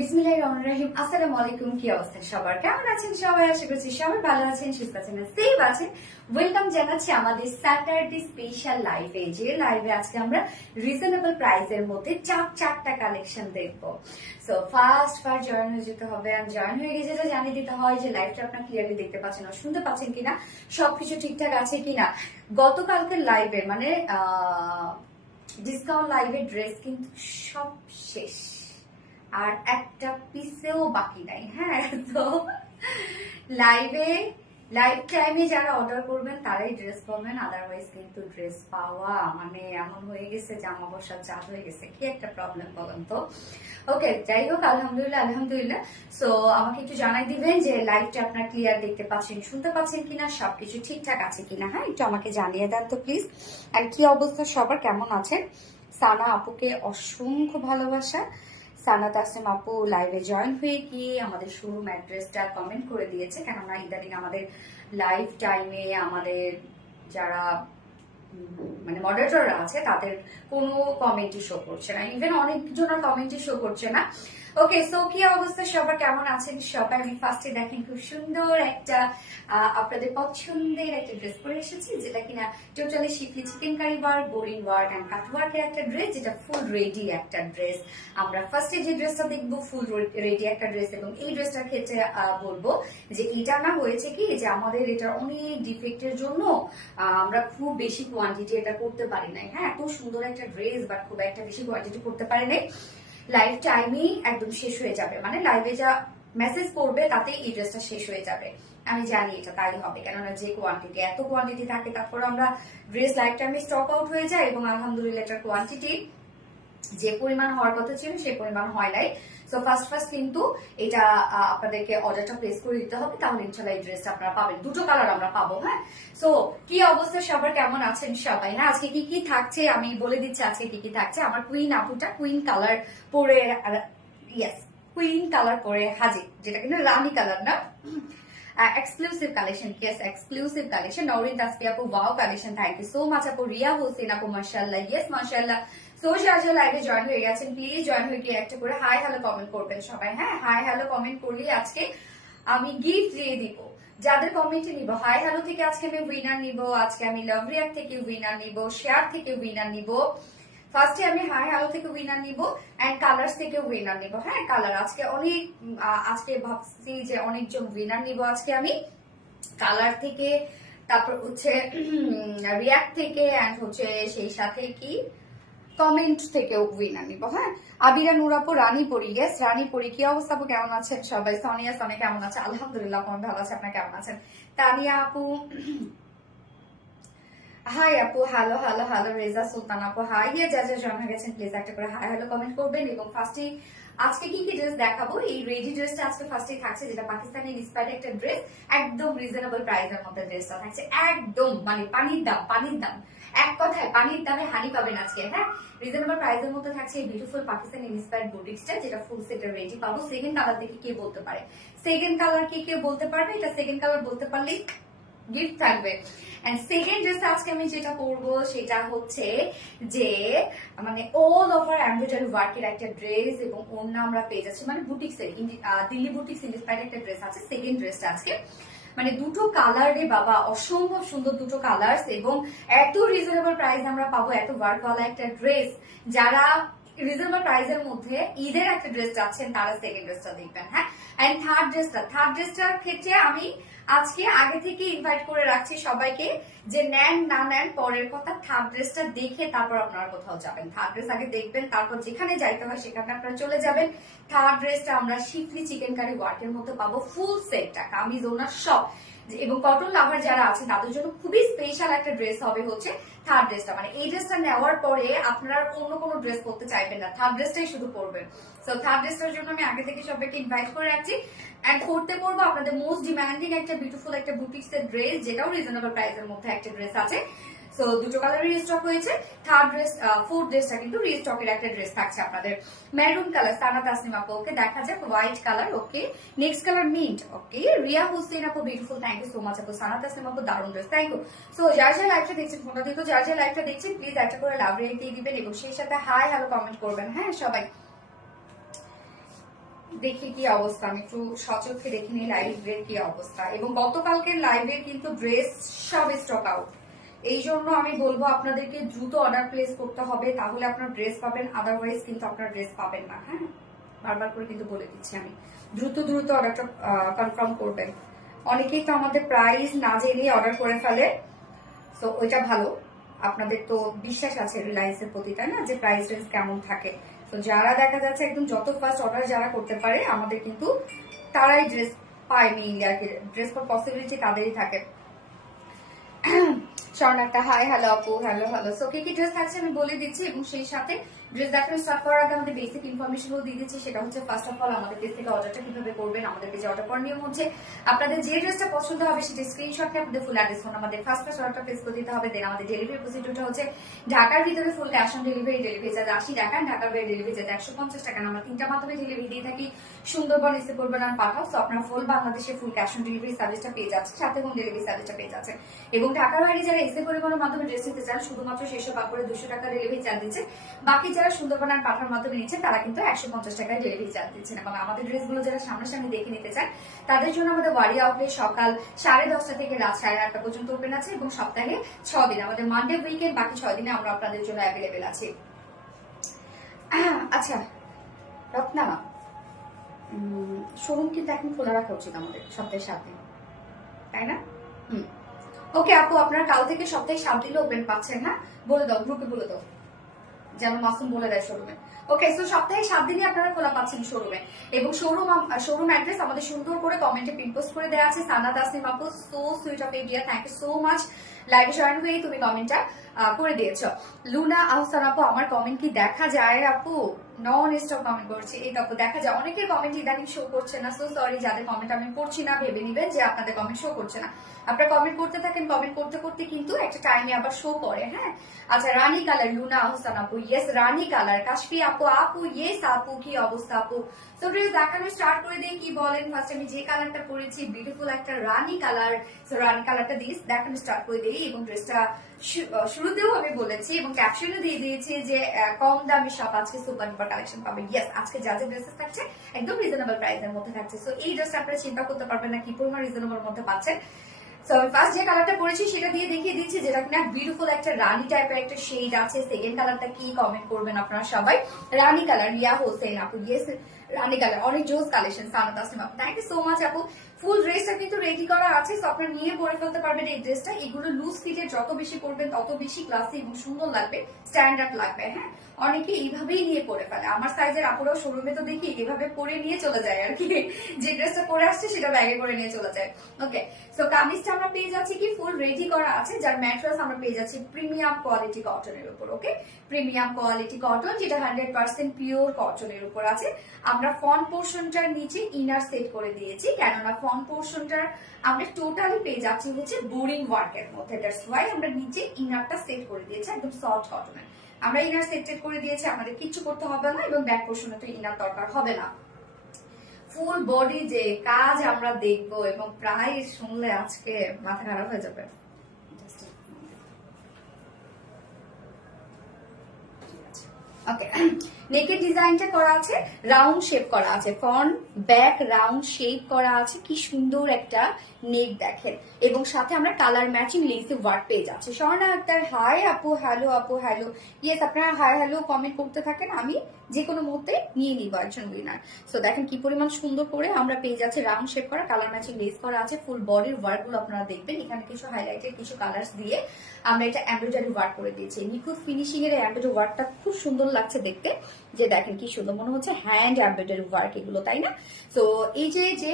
বিসমিল্লাহির রহমানির রহিম। আসসালামু আলাইকুম। কি অবস্থা সবার, কেমন আছেন সবাই? আশা করছি সবাই ভালো আছেন, সুস্থ আছেন, সেফ আছেন। ওয়েলকাম জানাচ্ছি আমাদের স্যাটারডে স্পেশাল লাইভে, যে লাইভে আজকে আমরা রিজনেবল প্রাইসের মধ্যে চারটা কালেকশন দেখবো। সো ফার্স্ট জয়েন হয়ে যেতে হবে। আর জয়েন হয়ে গিয়ে যেটা জানিয়ে দিতে হয় যে লাইভটা আপনার ক্লিয়ারলি দেখতে পাচ্ছেন আর শুনতে পাচ্ছেন কিনা, সবকিছু ঠিকঠাক আছে কিনা। গতকালকের লাইভে মানে ডিসকাউন্ট লাইভের ড্রেস কিন্তু সব শেষ, আর একটা পিসেও বাকি নাই। হ্যাঁ, তো লাইভ টাইমে যারা অর্ডার করবেন তারাই ড্রেস পাবেন, আদারওয়াইজ কিন্তু ড্রেস পাওয়া মানে এমন হয়ে গেছে জামা বসার চাঁদ হয়ে গেছে। কি একটা প্রবলেম বলেন তো। ওকে, যাই হোক, আলহামদুলিল্লাহ। সো আমাকে একটু জানাই দিবেন যে লাইভটা আপনার ক্লিয়ার দেখতে পাচ্ছেন, শুনতে পাচ্ছেন কিনা, সবকিছু ঠিকঠাক আছে কিনা। হ্যাঁ, একটু আমাকে জানিয়ে দেন তো প্লিজ। আর কি অবস্থা সবার, কেমন আছেন? সানা আপুকে অসংখ্য ভালোবাসা। সানা তাসনিম আপু লাইভে জয়েন হয়ে গিয়ে আমাদের শোরুম অ্যাড্রেসটা কমেন্ট করে দিয়েছে, কেননা ইদানিং আমাদের লাইভ টাইমে আমাদের যারা মানে মডারেটররা আছে তাদের কোনো কমেন্টই শো করছে না, ইভেন অনেকজনের কমেন্টই শো করছে না। ওকে, সো কি অবস্থা সবার, কেমন আছেন সবাই? আমি ফার্স্টে দেখেন খুব সুন্দর একটা আপনাদের পছন্দের একটা ড্রেস পরে এসেছি, যেটা কিনা totally schiffli chikankari work, boring work and cut ওয়ার্কের একটা ড্রেস, যেটা ফুল রেডি একটা ড্রেস। আমরা ফার্স্টে যে ড্রেসটা দেখবো ফুল রেডি একটা ড্রেস, এবং এই ড্রেসটার ক্ষেত্রে বলবো যে এটা না হয়েছে কি যে আমাদের এটা অনেক ডিফেক্টের জন্য আমরা খুব বেশি কোয়ান্টিটি এটা করতে পারি নাই। হ্যাঁ, এত সুন্দর একটা ড্রেস বাট খুব একটা বেশি কোয়ান্টিটি করতে পারি নাই। লাইভ টাইমেই একদম শেষ হয়ে যাবে, মানে লাইভে যা মেসেজ করবে তাতে এই ড্রেসটা শেষ হয়ে যাবে। আমি জানি এটা তাই হবে, কেননা যে কোয়ান্টিটি এত কোয়ান্টিটি থাকে, তারপর আমরা ড্রেস লাইভ টাইমে স্টক আউট হয়ে যায়, এবং আলহামদুলিল্লাহ এটার কোয়ান্টিটি যে পরিমাণ হওয়ার কথা ছিল সেই পরিমাণ হয় নাই। সো ফার্স্ট কিন্তু এটা আপনাদেরকে অর্ডারটা প্লেস করে দিতে হবে, তাহলে ইনশাআল্লাহ এই ড্রেসটা আপনারা পাবেন। দুটো কালার আমরা পাবো। হ্যাঁ, সো কি অবস্থা সবার, কেমন আছেন সবাই? হ্যাঁ, আজকে কি কি থাকছে আমি বলে দিচ্ছি। আজকে কি কি থাকছে, আমার কুইন আপুটা কুইন কালার পরে, ইয়েস কুইন কালার পরে হাজির, যেটা কিন্তু রানী কালার না, exclusive collection. Yes, exclusive collection. Nowrin Tasfi আপু, wow collection, thank you so much আপু। রিয়া হোসেন আপু, মাশাআল্লাহ, ইয়েস মাশাআল্লাহ। সো যারা লাইভে জয়েন হয়ে গেছেন প্লিজ জয়েন হয়ে গিয়ে একটা করে হাই হ্যালো কমেন্ট করবেন সবাই। হ্যাঁ, হাই হ্যালো কমেন্ট করলে আজকে আমি গিফট দিয়ে দিব। যাদের কমেন্টে নিব হাই হ্যালো থেকে আজকে আমি উইনার নিব। আজকে আমি লাভ রিয়াক্ট থেকে উইনার নিব, শেয়ার থেকে উইনার নিব। ফার্স্টে আমি হাই হ্যালো থেকে উইনার নিব এন্ড কালার্স থেকে উইনার নিব। হ্যাঁ, কালার আজকে অনেক, আজকে ভাবছি যে অনেকজন উইনার নিব আজকে আমি কালার থেকে, তারপর হচ্ছে রিয়াক্ট থেকে এন্ড হচ্ছে সেই সাথে কি কমেন্ট থেকে উইনার নিব। হ্যাঁ, আবিরা নুরাপু, রানী পরি, গেস রানী পরি, কি অবস্থা আপু, কেমন আছেন সবাই? সোনিয়া সোনে কেমন আছে? আলহামদুলিল্লাহ আমি ভালো আছি, আপনার কেমন আছেন? তানিয়া আপু হাই আপু, হ্যালো হ্যালো হ্যালো। রেজা সুলতান আপু হাই। যা জয়েন হয়ে গেছেন প্লিজ একটা করে হাই হ্যালো কমেন্ট করবেন। এবং ফার্স্টে আজকে কি কি ড্রেস দেখাবো, এই রেডি ড্রেসটা আজকে ফার্স্টে থাকছে, যেটা পাকিস্তানি ইন্সপায়ার্ড একটা ড্রেস, একদম রিজনেবল প্রাইসের মধ্যে ড্রেসটা থাকছে, একদম মানে পানির দাম, এক কথায় পানির দামে হানি পাবেন আজকে। হ্যাঁ, রিজনেবল প্রাইসের মধ্যে থাকছে এই বিউটিফুল পাকিস্তানি ইন্সপায়ার্ড বুটিক্সটা, যেটা ফুল সেটের রেডি পাবো। সেকেন্ড কালার দেখে কে বলতে পারে, সেকেন্ড কালার কি কেউ বলতে পারবে? এটা সেকেন্ড কালার বলতে পারলেই গিফট থাকবে। এন্ড সেকেন্ড ড্রেস আজকে আমি যেটা পরবো সেটা হচ্ছে যে মানে অল ওভার এমব্রয়ডারি ওয়ার্কের একটা ড্রেস, এবং ওড়না আমরা পেয়ে যাচ্ছি মানে বুটিক্স এর, দিল্লি বুটিক্স ইন্সপায়ার্ড একটা ড্রেস আছে। সেকেন্ড ড্রেসটা আজকে মানে দুটো কালার রে বাবা, অসম্ভব সুন্দর দুটো কালার্স, এবং এত রিজনেবল প্রাইস আমরা পাবো, এত ওয়ার্কওয়ালা একটা ড্রেস। যারা রিজনেবল প্রাইসের মধ্যে ঈদের একটা ড্রেস চাচ্ছেন তারা সেকেন্ড ড্রেসটা দেখবেন। হ্যাঁ, এন্ড থার্ড ড্রেসটার ক্ষেত্রে আমি আজকে আগে থেকে ইনভাইট করে রাখছি সবাইকে, যে নেন না নেন পরের কথা, থার্ড ড্রেসটা দেখে তারপর আপনারা কোথাও যাবেন। থার্ড ড্রেস আগে দেখবেন, তারপর যেখানে যাইতে হয় সেখানে আপনারা চলে যাবেন। থার্ড ড্রেসটা আমরা শিফলি চিকেন কারি ওয়ার্কের মধ্যে পাবো, ফুল সেটটা কামিজ ওড়না সব, এবং কটন লাভার যারা আছে তাদের জন্য খুবই স্পেশাল একটা ড্রেস হবে হচ্ছে থার্ড ড্রেসটা। মানে এই ড্রেসটা নেওয়ার পরে আপনারা অন্য কোনো ড্রেস পরতে চাইবেন না, থার্ড ড্রেসটাই শুধু পরবেন। সো থার্ড ড্রেসটার জন্য আমি আগে থেকে সবাইকে ইনভাইট করে রাখছি। এন্ড ফোর্থে পরবো আপনাদের মোস্ট ডিমান্ডিং একটা বিউটিফুল একটা বুটিক্সের ড্রেস, যেটাও রিজনেবল প্রাইসের মধ্যে একটা ড্রেস আছে। সো দুটো কালারের রিস্টক হয়েছে। থার্ড ড্রেস ফোর্থ ড্রেসটা কিন্তু রিস্টকের একটা ড্রেস থাকছে আপনাদের মেরুন কালার, সানা তাসনিম আপু। ওকে, দেখা যাক white colour. Okay, next colour mint. Okay, Riya Hossain আপু beautiful, thank you so much আপু। সানা তাসনিম আপু দারুন ড্রেস, থ্যাংক ইউ। সো যার যার লাইভটা দেখছেন, ফোনটা দিত যার যার লাইভটা দেখছেন, প্লিজ একটা করে লাভ রেট দিয়ে দিবেন এবং সেই সাথে হাই হ্যালো কমেন্ট করবেন। হ্যাঁ সবাই, দেখি কি অবস্থা, আমি একটু সচক্ষে দেখি নি লাইভের কি অবস্থা। এবং গতকালকে লাইভের কিন্তু ড্রেস সব স্টক আউট, এই জন্য আমি বলবো আপনাদেরকে দ্রুত অর্ডার প্লেস করতে হবে, তাহলে আপনার ড্রেস পাবেন, আদারওয়াইজ কিন্তু আপনার ড্রেস পাবেন না। হ্যাঁ, বারবার করে কিন্তু বলে দিচ্ছি আমি, দ্রুত দ্রুত অর্ডারটা কনফার্ম করবেন। অনেকেই তো আমাদের প্রাইস না জেনেই অর্ডার করে ফেলে, তো ওইটা ভালো। আপনাদের তো বিশ্বাস আছে রিলায়েন্সের প্রতি, তাই না, যে প্রাইস রেঞ্জ কেমন থাকে। তো যারা দেখা যাচ্ছে একদম যত ফার্স্ট অর্ডার যারা করতে পারে আমাদের কিন্তু তারাই ড্রেস পায় মেইনলি আর কি, ড্রেস পাওয়ার পসিবিলিটি তাদেরই থাকে। স্বর্ণ একটা হাই হ্যালো আপু, হ্যালো হ্যালো। সো কি কি ড্রেস থাকছে আমি বলে দিচ্ছি এবং সেই সাথে ড্রেস দেখানো স্টার্ট করার আগে আমাদের বেসিক ইনফরমেশন গুলো দিয়ে দিচ্ছি। সেটা হচ্ছে ফার্স্ট অফ অল আমাদের পেজ থেকে অর্ডারটা কিভাবে করবেন। আমাদের পেজে অর্ডার করার নিয়ম হচ্ছে আপনাদের যে ড্রেসটা পছন্দ হবে সেটা স্ক্রিনশট নিয়ে আপনাদের ফুল অ্যাড্রেস ফোন আমাদের ফার্স্ট অর্ডারটা প্লেস করে দিতে হবে। দেন আমাদের ডেলিভারি প্রসিডিউরটা হচ্ছে ঢাকার ভিতরে full cash on delivery, delivery charge 80 টাকা, ঢাকার বাইরে ডেলিভারি চার্জ 150 টাকা। আমরা তিনটা মাধ্যমে ডেলিভারি দিয়ে থাকি, সুন্দরবন, এসে করবেন আর পাঠাও। সো আপনার ফুল বাংলাদেশে ফুল ক্যাশ অন ডেলিভারি সার্ভিসটা পেয়ে যাচ্ছে, সাথে হোম ডেলিভারি সার্ভিসটা পেয়ে যাচ্ছে। এবং ঢাকার বাইরে যারা এসে পরিবহনের মাধ্যমে ড্রেস নিতে চান, শুধুমাত্র সেসব করে 200 টাকা ডেলিভারি চার্জ দিচ্ছে। বাকি যারা সুন্দরবন আর পাঠার মাধ্যমে নিচ্ছেন তারা কিন্তু 150 টাকায় ডেলিভারি চার্জ দিচ্ছেন। এবং আমাদের ড্রেসগুলো যারা সামনাসামনি দেখে নিতে চান তাদের জন্য আমাদের ওয়ারি আউটলেট সকাল 10:30 থেকে রাত 8:30 পর্যন্ত ওপেন আছে এবং সপ্তাহে 6 দিন, আমাদের মানডে উইকেন্ড, বাকি 6 দিনে আমরা আপনাদের জন্য অ্যাভেলেবেল আছি। আচ্ছা রত্না, শোরুম কিন্তু এখন খোলা রাখা উচিত আমাদের সপ্তাহে 7 দিন, তাই না? ওকে আপু, আপনারা কাল থেকে সপ্তাহে 7 দিনে ওপেন পাচ্ছেন। হ্যাঁ, বলে দাও, গ্রুপে বলে দাও যেন মাসুম বলে দেয় শোরুমে। ওকে, সো সপ্তাহে 7 দিনই আপনারা খোলা পাচ্ছেন শোরুমে। এবং শোরুম অ্যাড্রেস আমাদের সুন্দর করে কমেন্টে পিন পোস্ট করে দেওয়া আছে। সানা তাসনিম আপু, so sweet of India, thank you so much. লাইভে জয়েন হয়ে তুমি কমেন্টটা করে দিয়েছ। লুনা আহসান আপু, আমার কমেন্ট কি দেখা যায় আপু? নন স্টপ কমেন্ট করছি, এই আপু দেখা যায়। অনেকের কমেন্ট ইদানিং শো করছে না, সো সরি যাদের কমেন্ট আমি পড়ছি না, ভেবে নিবেন যে আপনাদের কমেন্ট শো করছে না। আপনারা কমেন্ট করতে থাকেন, কমেন্ট করতে করতে কিন্তু একটা টাইমে আবার শো করে। হ্যাঁ, আচ্ছা রানী কালার, লুনা আহসান আপু, ইয়েস রানী কালার। কাশফি আপু, আপু ইয়েস আপু, কি অবস্থা আপু? সো ড্রেস দেখানো স্টার্ট করে দিই, কি বলেন? ফার্স্ট আমি যে কালারটা পরেছি বিউটিফুল একটা রানী কালার, সো রানী কালারটা দিয়ে দেখানো স্টার্ট করে দিই। এবং ড্রেসটা শুরুতেও আমি বলেছি এবং ক্যাপশনে দিয়ে দিয়েছি যে কম দামি সব আজকে সুপার ডুপার কালেকশন পাবেন। ইয়েস, আজকে যা যা ড্রেসেস থাকছে একদম রিজনেবল প্রাইসের মধ্যে থাকছে। সো এই ড্রেসটা আপনারা চিন্তা করতে পারবেন না কি পরিমাণ রিজনেবল মধ্যে পাচ্ছেন। সো আমি ফার্স্ট যে কালারটা পরেছি সেটা দিয়ে দেখিয়ে দিচ্ছি, যেটা কিনা বিউটিফুল একটা রানী টাইপের একটা শেড আছে। সেকেন্ড কালারটা কি কমেন্ট করবেন আপনারা সবাই? রানী কালার, রিয়া হোসেন আপু, ইয়েস রানী কালার, অনেক জোস কালেকশন। সানা তাসনিম আপু, থ্যাংক ইউ সো মাচ আপু। ফুল ড্রেসটা কিন্তু রেডি করা আছে, সো আপনারা নিয়ে পরে ফেলতে পারবেন এই ড্রেসটা। এগুলো লুজ ফিটের, যত বেশি পরবেন তত বেশি ক্লাসি এবং সুন্দর লাগবে, স্ট্যান্ডার্ড লাগবে। হ্যাঁ, অনেকে এইভাবেই নিয়ে পরে ফেলে, আমার সাইজের আপুরাও শোরুমে তো দেখি এভাবে পরে নিয়ে চলে যায় আর কি, যে ড্রেসটা পরে আসছে সেটা ব্যাগে করে নিয়ে চলে যায়। ওকে, সো কামিজটা আমরা পেয়ে যাচ্ছি কি ফুল রেডি করা আছে, যার ম্যাট্রেস আমরা পেয়ে যাচ্ছি প্রিমিয়াম কোয়ালিটি কটনের উপর। ওকে, প্রিমিয়াম কোয়ালিটি কটন, যেটা 100% পিওর কটনের উপর আছে। আমরা ফ্রন্ট পোর্শনটার নিচে ইনার সেট করে দিয়েছি, কেননা ফ্রন্ট পোর্শনটার আমরা টোটালি পেয়ে যাচ্ছি হচ্ছে বোরিং ওয়ার্কের মধ্যে, দ্যাটস ওয়াই আমরা নিচে ইনারটা সেট করে দিয়েছি একদম সফট কটনের। আমরা ইনার সেট করে দিয়েছি, আমাদের কিছু করতে হবে না এবং ব্যাক পোর্শনে তো ইনার দরকার হবে না। ফুল বডি যে কাজ আমরা দেখবো এবং প্রাইস শুনলে আজকে মাথা খারাপ হয়ে যাবে। ওকে, নেকের ডিজাইনটা করা আছে, রাউন্ড শেপ করা আছে, ফ্রন্ট ব্যাক রাউন্ড শেপ করা আছে, কি সুন্দর একটা নেক দেখেন। এবং সাথে আমরা কালার ম্যাচিং লেসি ওয়ার্ক পেয়ে যাচ্ছি। স্বর্ণা আক্তার, হাই আপু, হ্যালো আপু, হ্যালো। ইয়েস, আপনারা হাই হ্যালো কমেন্ট করতে থাকেন, আমি যে কোনো মুহূর্তে নিয়ে নিব একজন উইনার। সো দেখেন কি পরিমাণ সুন্দর করে আমরা পেয়ে যাচ্ছি, রাউন্ড শেপ করা, কালার ম্যাচিং লেস করা আছে। ফুল বডির ওয়ার্ক গুলো আপনারা দেখবেন, এখানে কিছু হাইলাইটের কিছু কালার্স দিয়ে আমরা এটা এমব্রয়ডারি ওয়ার্ক করে দিয়েছি। নিখুঁত ফিনিশিং এর এমব্রয়ডারি ওয়ার্কটা খুব সুন্দর লাগছে দেখতে। যে দেখেন কি সুন্দর, মনে হচ্ছে হ্যান্ড এমব্রয়ডারি ওয়ার্ক এগুলো, তাই না? তো এই যে যে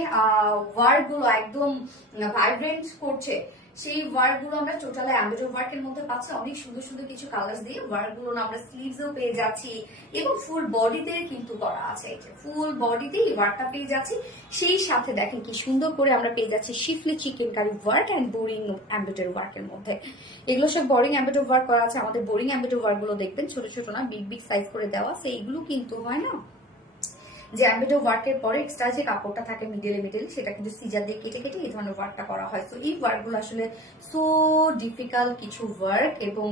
ওয়ার্ক গুলো একদম ভাইব্রেন্ট করছে, সেই ওয়ার্ক গুলো আমরা টোটাল এমব্রয়ডারি ওয়ার্কের মধ্যে পাচ্ছি। অনেক সুন্দর সুন্দর কিছু কালার দিয়ে ওয়ার্ক গুলো আমরা স্লিভসেও পেয়ে যাচ্ছি এবং ফুল বডিতে কিন্তু করা আছে। ফুল বডিতে এই ওয়ার্কটা পেয়ে যাচ্ছি। সেই সাথে দেখেন কি সুন্দর করে আমরা পেয়ে যাচ্ছি schiffli chikankari work and boring embroidery ওয়ার্কের মধ্যে। এগুলো সব বোরিং এমব্রয়ডারি ওয়ার্ক করা আছে। আমাদের বোরিং এমব্রয়ডারি ওয়ার্ক গুলো দেখবেন ছোট ছোট না, বিগ বিগ সাইজ করে দেওয়া, সেইগুলো কিন্তু হয় না যে এমব্রয়ডারি ওয়ার্কের পরে এক্সট্রা যে কাপড়টা থাকে মিডল সেটা কিন্তু সিজার দিয়ে কেটে কেটে এই ধরনের ওয়ার্কটা করা হয়। তো এই ওয়ার্কগুলো আসলে সো ডিফিকাল্ট কিছু ওয়ার্ক এবং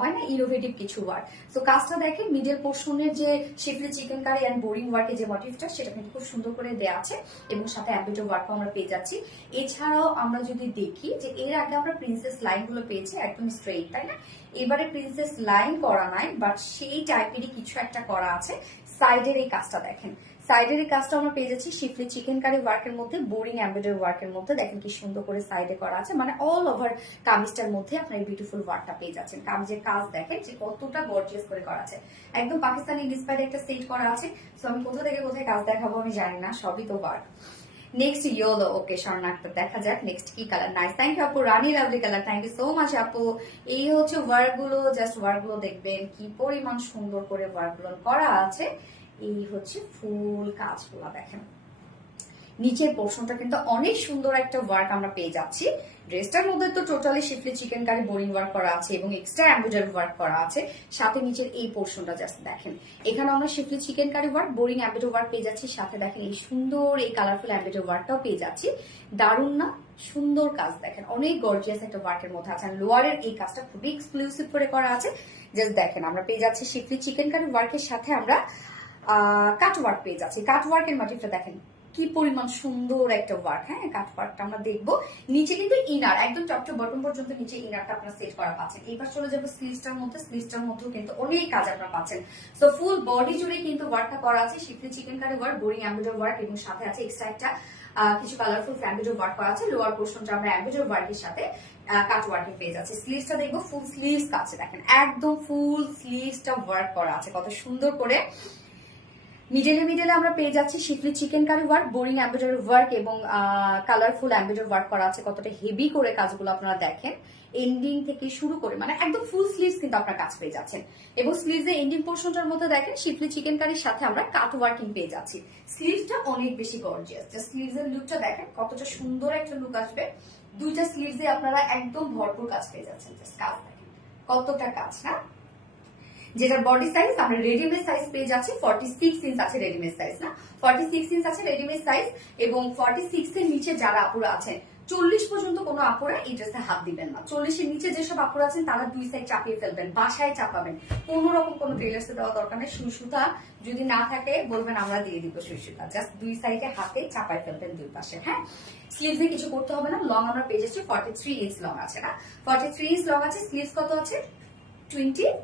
হয় না ইনোভেটিভ কিছু ওয়ার্ক। তো কাজটা দেখেন মিডল পোর্শনের যে শিফলি চিকেন কারি অ্যান্ড বোরিং ওয়ার্কের যে মোটিভটা সেটা কিন্তু খুব সুন্দর করে দেওয়া আছে এবং সাথে এমব্রয়ডারি ওয়ার্কও আমরা পেয়ে যাচ্ছি। এছাড়াও আমরা যদি দেখি যে এর আগে আমরা প্রিন্সেস লাইন গুলো পেয়েছি একদম স্ট্রেইট, তাই না? এবারে প্রিন্সেস লাইন করা নাই, বাট সেই টাইপেরই কিছু একটা করা আছে। সাইডের এই কাজটা দেখেন, সাইডের এই কাজটা আমরা পেয়ে যাচ্ছি শিফলি চিকেন কারি ওয়ার্কের মধ্যে, বোরিং এমব্রয়ডারি ওয়ার্কের মধ্যে। দেখেন কি সুন্দর করে সাইডে করা আছে, মানে অল ওভার কামিজটার মধ্যে আপনার এই বিউটিফুল ওয়ার্কটা পেয়ে যাচ্ছেন। কামিজের কাজ দেখেন যে কতটা গর্জিয়াস করে করা আছে, একদম পাকিস্তানি ইন্সপায়ার্ড একটা সেট করা আছে। সো আমি কোথা থেকে কোথায় কাজ দেখাবো আমি জানি না, সবই তো ওয়ার্ক। নেক্সট ইয়েলো, ওকে স্বর্ণাক্ত, দেখা যাক নেক্সট কি কালার। নাইস, থ্যাংক ইউ আপু, রানী lovely colour, thank you so much আপু। এই হচ্ছে ওয়ার্ক গুলো, জাস্ট ওয়ার্ক গুলো দেখবেন কি পরিমাণ সুন্দর করে ওয়ার্ক গুলো করা আছে। এই হচ্ছে ফুল কাজগুলো দেখেন, নিচের পোর্শনটা কিন্তু অনেক সুন্দর একটা ওয়ার্ক আমরা পেয়ে যাচ্ছি। ড্রেসটার মধ্যে তো totally schiffli chikankari boring work করা আছে এবং এক্সট্রা এমব্রয়ডারি ওয়ার্ক করা আছে। সাথে নিচের এই পোর্শনটা জাস্ট দেখেন, এখানে আমরা schiffli chikankari work boring embroidery work পেয়ে যাচ্ছি। সাথে দেখেন এই সুন্দর এই কালারফুল এমব্রয়ডারি ওয়ার্কটাও পেয়ে যাচ্ছি। দারুণ না? সুন্দর কাজ দেখেন, অনেক গর্জিয়াস একটা ওয়ার্কের মধ্যে আছে। লোয়ারের এই কাজটা খুবই এক্সক্লুসিভ করে করা আছে। জাস্ট দেখেন আমরা পেয়ে যাচ্ছি শিফলি চিকেন কারি ওয়ার্কের সাথে আমরা কাট ওয়ার্ক পেয়ে যাচ্ছি। কাট ওয়ার্কের মোটিভটা দেখেন কি পরিমাণ সুন্দর একটা ওয়ার্ক। হ্যাঁ, কাট ওয়ার্কটা আমরা দেখবো। নিচে কিন্তু ইনার একদম টপ টু বটম পর্যন্ত নিচে ইনারটা আপনারা সেট করা পাচ্ছেন। এবার চলে যাবো স্লিভসটার মধ্যে। স্লিভসটার মধ্যেও কিন্তু অনেক কাজ আপনারা পাচ্ছেন। সো ফুল বডি জুড়ে কিন্তু ওয়ার্কটা করা আছে, schiffli chikankari work, boring embroidery work এবং সাথে আছে এক্সট্রা একটা কিছু কালারফুল এমব্রয়ডারি ওয়ার্ক করা আছে। লোয়ার পোর্শনটা আমরা এমব্রয়ডারি ওয়ার্কের সাথে কাট ওয়ার্কে পেয়ে যাচ্ছে। স্লিভসটা দেখবো, ফুল স্লিভস আছে দেখেন, একদম ফুল স্লিভসটা ওয়ার্ক করা আছে কত সুন্দর করে। মিডলে আমরা পেয়ে যাচ্ছি schiffli chikankari work, boring embroidery work এবং কালারফুল এমব্রয়ডারি ওয়ার্ক করা আছে। কতটা হেভি করে কাজগুলো আপনারা দেখেন, এন্ডিং থেকে শুরু করে মানে একদম ফুল স্লিভস কিন্তু আপনারা কাজ পেয়ে যাচ্ছেন। এবং স্লিভসের এন্ডিং পোর্শনটার মধ্যে দেখেন শিফলি চিকেন কারির সাথে আমরা কাট ওয়ার্কিং পেয়ে যাচ্ছি। স্লিভসটা অনেক বেশি গর্জিয়াস, জাস্ট স্লিভসের লুকটা দেখেন কতটা সুন্দর একটা লুক আসবে। দুইটা স্লিভসে আপনারা একদম ভরপুর কাজ পেয়ে যাচ্ছেন। জাস্ট কাজ দেখেন কতটা কাজ না। যেটা বডি সাইজ আমরা রেডিমেড সাইজ পেয়ে যাচ্ছি 46 ইঞ্চ আছে রেডিমেড সাইজ, না 46 ইঞ্চ আছে রেডিমেড সাইজ। এবং 46 এর নিচে যারা আপুরা আছেন 40 পর্যন্ত কোনো আপুরা এই ড্রেসে হাত দিবেন না। 40 এর নিচে যেসব আপুরা আছেন তারা দুই সাইড চাপিয়ে ফেলবেন, বাসায় চাপাবেন, কোনো রকম কোনো টেলার্সে দেওয়া দরকার নেই। সুই সুতা যদি না থাকে বলবেন আমরা দিয়ে দিব সুই সুতা, জাস্ট দুই সাইডে হাতে চাপাই ফেলবেন দুই পাশে। হ্যাঁ, স্লিভসে কিছু করতে হবে না। লং আমরা পেয়ে যাচ্ছি 43 ইঞ্চ লং আছে, না 43 ইঞ্চ লং আছে। স্লিভস কত আছে? 21,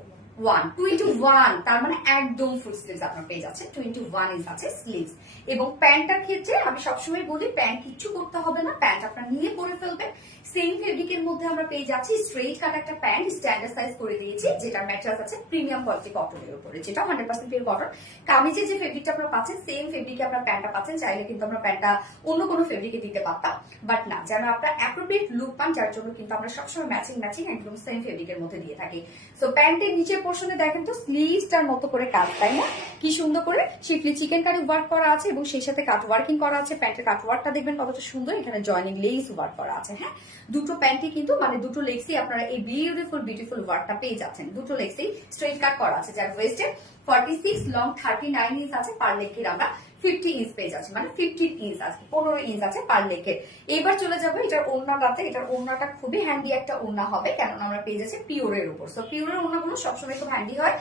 তার মানে একদম ফুল স্লিভস আপনারা পেয়ে যাচ্ছেন। 21 ইঞ্চ আছে স্লিভস। এবং প্যান্টটার ক্ষেত্রে আমি সবসময় বলি প্যান্ট কিচ্ছু করতে হবে না, প্যান্ট আপনারা নিয়ে পরে ফেলবেন। সেম ফেব্রিকের মধ্যে আমরা পেয়ে যাচ্ছি স্ট্রেইট কাট একটা প্যান্ট, স্ট্যান্ডার্ড সাইজ করে দিয়েছি, যেটা ম্যাটেরিয়ালস আছে প্রিমিয়াম কোয়ালিটি কটনের উপরে, যেটা 100% পিওর কটন। কামিজের যে ফেব্রিকটা আপনারা পাচ্ছেন সেম ফেব্রিকে আপনারা প্যান্টটা পাচ্ছেন। চাইলে কিন্তু আমরা প্যান্টটা অন্য কোনো ফেব্রিকে দিতে পারতাম, বাট না, যেন আপনার অ্যাপ্রোপ্রিয়েট লুক পান, যার জন্য কিন্তু আমরা সবসময় ম্যাচিং একদম সেম ফেব্রিকের মধ্যে দিয়ে থাকি। সো প্যান্টের নিচের পোর্শনে দেখেন তো স্লিভসটার মতো করে কাজ, তাই না? কি সুন্দর করে শিফলি চিকেন কারি ওয়ার্ক করা আছে এবং সেই সাথে কাট ওয়ার্কিং করা আছে। প্যান্টের কাট ওয়ার্কটা দেখবেন কতটা সুন্দর, এখানে জয়েনিং লেস ওয়ার্ক করা আছে। হ্যাঁ, দুটো প্যান্টে কিন্তু মানে দুটো লেগসই আপনারা এই বিউটিফুল ওয়ার্কটা পেয়ে যাচ্ছেন। দুটো লেগসই স্ট্রেট কাট করা আছে, যার ওয়েস্টে 46, লং 39 ইঞ্চ আছে। পার লেগের আমরা 50 ইঞ্চ পেয়ে যাচ্ছে, মানে 15 ইঞ্চ আছে, 15 ইঞ্চ আছে পার লেগের। এবার চলে যাবো এটার ওড়নাটাতে। এটার ওড়নাটা খুবই হ্যান্ডি একটা ওড়না হবে, কেননা আমরা পেয়ে যাচ্ছি পিওরের উপর। সো পিওরের ওড়নাগুলো সবসময় খুব হ্যান্ডি হয়।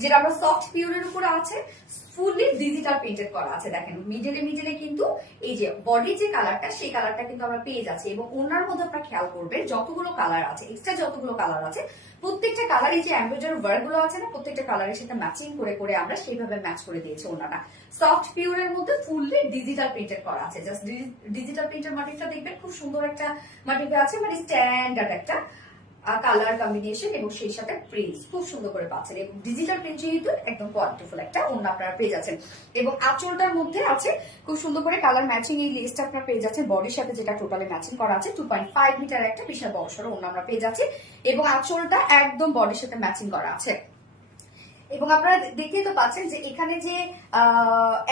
যেটা আমরা সফট পিওরের উপর আছে, ফুললি ডিজিটাল প্রিন্টেড করা আছে। দেখেন মিডলে কিন্তু এই যে বডি যে কালারটা সেই কালারটা কিন্তু আমরা পেয়ে যাচ্ছি। এবং ওনার মধ্যে আপনারা খেয়াল করবেন যতগুলো কালার আছে, এক্সট্রা যতগুলো কালার আছে, প্রত্যেকটা কালার এই যে এমব্রয়ডারি ওয়ার্ক গুলো আছে না, প্রত্যেকটা কালারের সাথে ম্যাচিং করে করে আমরা সেইভাবে ম্যাচ করে দিয়েছি। ওনাটা সফট পিওরের মধ্যে ফুললি ডিজিটাল প্রিন্টেড করা আছে। জাস্ট ডিজিটাল প্রিন্টের মাটিটা দেখবেন খুব সুন্দর একটা মাটিটা আছে, মানে স্ট্যান্ডার্ড একটা কালার কম্বিনেশন এবং সেই সাথে প্রিন্ট খুব সুন্দর করে পাচ্ছেন এবং ডিজিটাল প্রিন্ট যেহেতু একদম কোয়ালিটিফুল একটা অন্য আপনারা পেয়ে যাচ্ছেন। এবং আঁচলটার মধ্যে আছে খুব সুন্দর করে কালার ম্যাচিং এই লেসটা আপনারা পেয়ে যাচ্ছেন বডির সাথে, যেটা টোটালি ম্যাচিং করা আছে। 2.5 মিটার একটা বিশাল বড়সড় অন্য আমরা পেয়ে যাচ্ছি এবং আঁচলটা একদম বডির সাথে ম্যাচিং করা আছে। এবং আপনারা দেখতেই তো পাচ্ছেন যে এখানে যে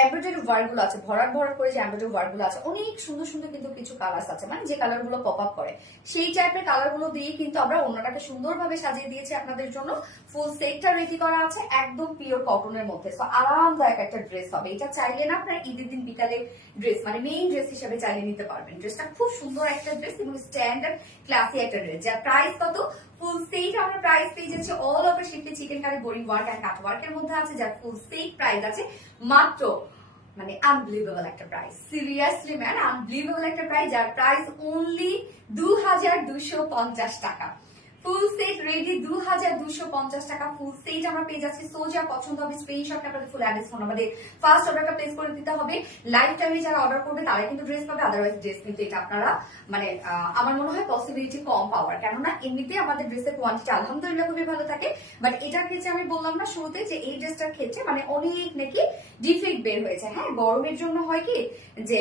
এমব্রয়ডারি ওয়ার্ক গুলো আছে, ভরাট ভরাট করে যে এমব্রয়ডারি ওয়ার্ক গুলো আছে, অনেক সুন্দর সুন্দর কিন্তু কিছু কালার আছে, মানে যে কালার গুলো পপ আপ করে সেই টাইপের কালার গুলো দিয়ে কিন্তু আমরা অন্যটাকে সুন্দরভাবে সাজিয়ে দিয়েছি আপনাদের জন্য। ফুল সেটটা রেডি করা আছে একদম পিওর কটনের মধ্যে, তো আরামদায়ক একটা ড্রেস হবে। এটা চাইলে না আপনারা ঈদের দিন বিকালে ড্রেস মানে মেইন ড্রেস হিসেবে চাইলে নিতে পারবেন। ড্রেসটা খুব সুন্দর একটা ড্রেস এবং স্ট্যান্ডার্ড ক্লাসি একটা ড্রেস, যার প্রাইস কত, ফুল সেট আমরা প্রাইস পেয়ে যাচ্ছি অল ওভার শিফটে chikankari boring work and cut ওয়ার্কের মধ্যে আছে, যার ফুল সেট প্রাইস আছে মাত্র মানে আনবিলিভেবল একটা প্রাইস, সিরিয়াসলি ম্যান আনবিলিভেবল একটা প্রাইস, যার প্রাইস অনলি 2250 টাকা। ফুল সেট রেডি 2250 টাকা ফুল সেট আমরা পেয়ে যাচ্ছি। সোজা পছন্দ হবে স্ক্রিনশট আপনাদের ফুল অ্যাড্রেস ফোন আমাদের ফার্স্ট অর্ডারটা প্লেস করে দিতে হবে। লাইফ টাইমে যারা অর্ডার করবে তারাই কিন্তু ড্রেস পাবে, আদারওয়াইজ ড্রেস কিন্তু এটা আপনারা মানে আমার মনে হয় পসিবিলিটি কম পাওয়ার, কেননা এমনিতে আমাদের ড্রেসের কোয়ান্টিটি আলহামদুলিল্লাহ খুবই ভালো থাকে, বাট এটার ক্ষেত্রে আমি বললাম না শুরুতে যে এই ড্রেসটার ক্ষেত্রে মানে অনেক নাকি ডিফেক্ট বের হয়েছে। হ্যাঁ, গরমের জন্য হয় কি যে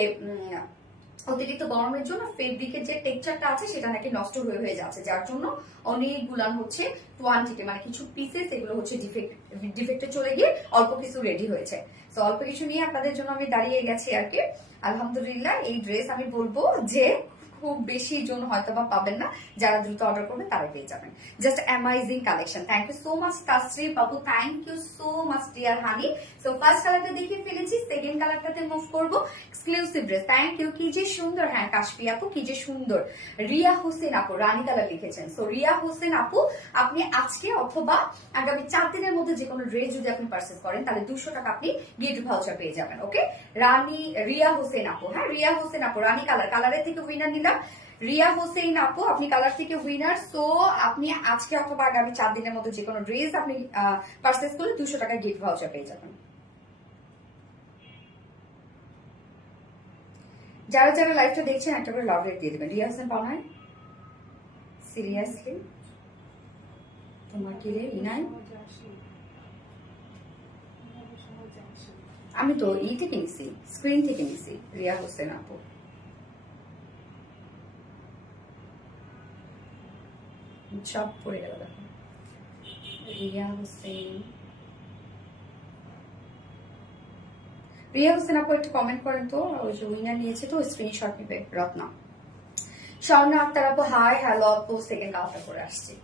অতিরিক্ত গরমের জন্য ফেব্রিকের যে টেক্সচারটা আছে সেটা নাকি নষ্ট হয়ে যাচ্ছে, যার জন্য অনেকগুলান হচ্ছে কোয়ান্টিটি মানে কিছু পিসেস এগুলো হচ্ছে ডিফেক্টে চলে গিয়ে অল্প কিছু রেডি হয়েছে। তো অল্প কিছু নিয়ে আপনাদের জন্য আমি দাঁড়িয়ে গেছি আর কি। আলহামদুলিল্লাহ এই ড্রেস আমি বলবো যে খুব বেশি জন হয়তো বা পাবেন না, যারা দ্রুত অর্ডার করবেন তারাই পেয়ে যাবেন। Just amazing collection. Thank you so much Tasrif বাবু, thank you so much dear honey. So first কালারটা দেখিয়ে ফেলেছি, সেকেন্ড কালারটাতে মুভ করবো। এক্সক্লুসিভ ড্রেস, থ্যাংক ইউ, কি যে সুন্দর। হ্যাঁ কাশফি আপু কি যে সুন্দর। রিয়া হোসেন আপু রানী কালার লিখেছেন। সো রিয়া হোসেন আপু আপনি আজকে অথবা আগামী 4 দিনের মধ্যে যে কোনো ড্রেস যদি আপনি পারচেজ করেন তাহলে 200 টাকা আপনি গিফট ভাউচার পেয়ে যাবেন। ওকে, রিয়া হোসেন আপু, হ্যাঁ রিয়া হোসেন আপু রানী কালারের থেকে উইনার নিলাম রিয়া হোসেন আপু, আপনি কালার থেকে উইনার। সো আপনি আজকে অথবা আগামী 4 দিনের মধ্যে যে কোনো ড্রেস আপনি পারচেজ করলে 200 টাকা গিফট ভাউচার পেয়ে যাবেন। যারা যারা লাইভটা দেখছেন একটা করে লাভ রেট দিয়ে দেবেন। রিয়া হোসেন পাওনায় সিরিয়াসলি তোমার কি রে ইনাই, আমি তো এই থেকে নিছি, স্ক্রিন থেকে নিছি। রিয়া হোসেন আপু সব পড়ে গেল দেখো। রিয়া হোসেন, রিয়া হোসেন আপু একটু কমেন্ট করেন তো, ওই যে উইনার নিয়েছে তো স্ক্রিনশট নিবে। রত্না স্বর্ণা আক্তার আপু হাই হ্যালো আপু, সেকেন্ড কাউন্টার করে আসছি।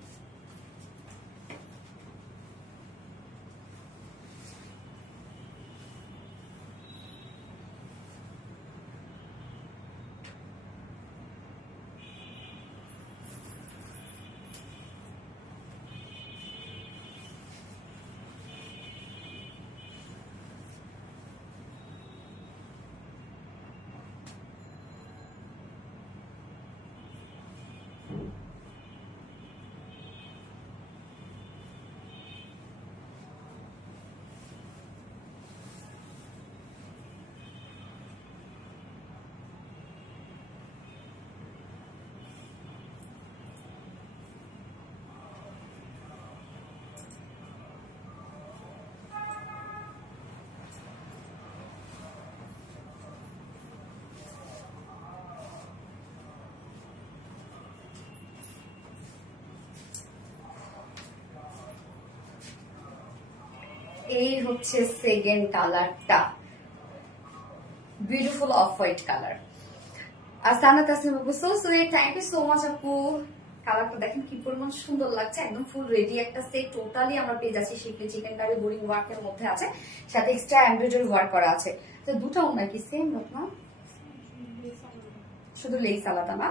এই হচ্ছে সেকেন্ড কালারটা, বিউটিফুল অফ হোয়াইট কালার। আর সানা তাসনিম আপু so sweet, thank you so much আপু। কালারটা দেখেন কি পরিমাণ সুন্দর লাগছে, একদম ফুল রেডি একটা সেট টোটালি আমরা পেয়ে যাচ্ছি। শিখলে চিকেন কারি বোরিং ওয়ার্কের মধ্যে আছে, সাথে এক্সট্রা এমব্রয়ডারি ওয়ার্ক করা আছে। তো দুটো ওনার কি সেম না, শুধু লেস আলাদা না?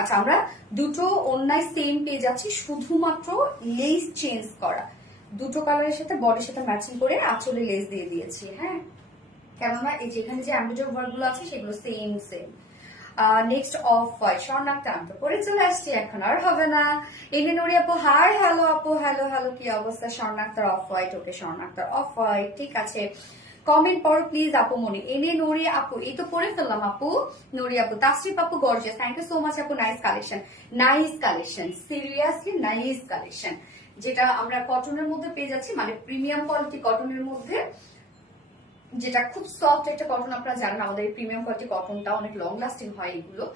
আচ্ছা আমরা দুটো অন্যায় সেম পেয়ে যাচ্ছি, শুধুমাত্র লেস চেঞ্জ করা। দুটো কালারের সাথে বডির সাথে ম্যাচিং করে আঁচলে লেস দিয়ে দিয়েছি। হ্যাঁ, কেননা এই যেখানে যে এমব্রয়ডারি ওয়ার্ক গুলো আছে সেগুলো same same. Next off white স্বর্ণাক্তা আমি তো পরে চলে আসছি, এখন আর হবে না। এগেন ওরি আপু হাই হ্যালো আপু, হ্যালো হ্যালো কি অবস্থা? স্বর্ণাক্তার অফ হোয়াইট, ওকে স্বর্ণাক্তার অফ হোয়াইট ঠিক আছে। কমেন্ট পড়ো প্লিজ আপু মনি। এনে নোরি আপু, এই তো পড়ে ফেললাম আপু। নোরি আপু, তাসরিফ আপু gorgeous, thank you so much আপু। Nice collection, seriously nice collection, যেটা আমরা কটনের মধ্যে পেয়ে যাচ্ছি, মানে প্রিমিয়াম কোয়ালিটি কটনের মধ্যে, যেটা খুব সফট একটা কটন। আপনারা জানেন আমাদের প্রিমিয়াম কোয়ালিটি কটনটা অনেক লং লাস্টিং হয়। এগুলো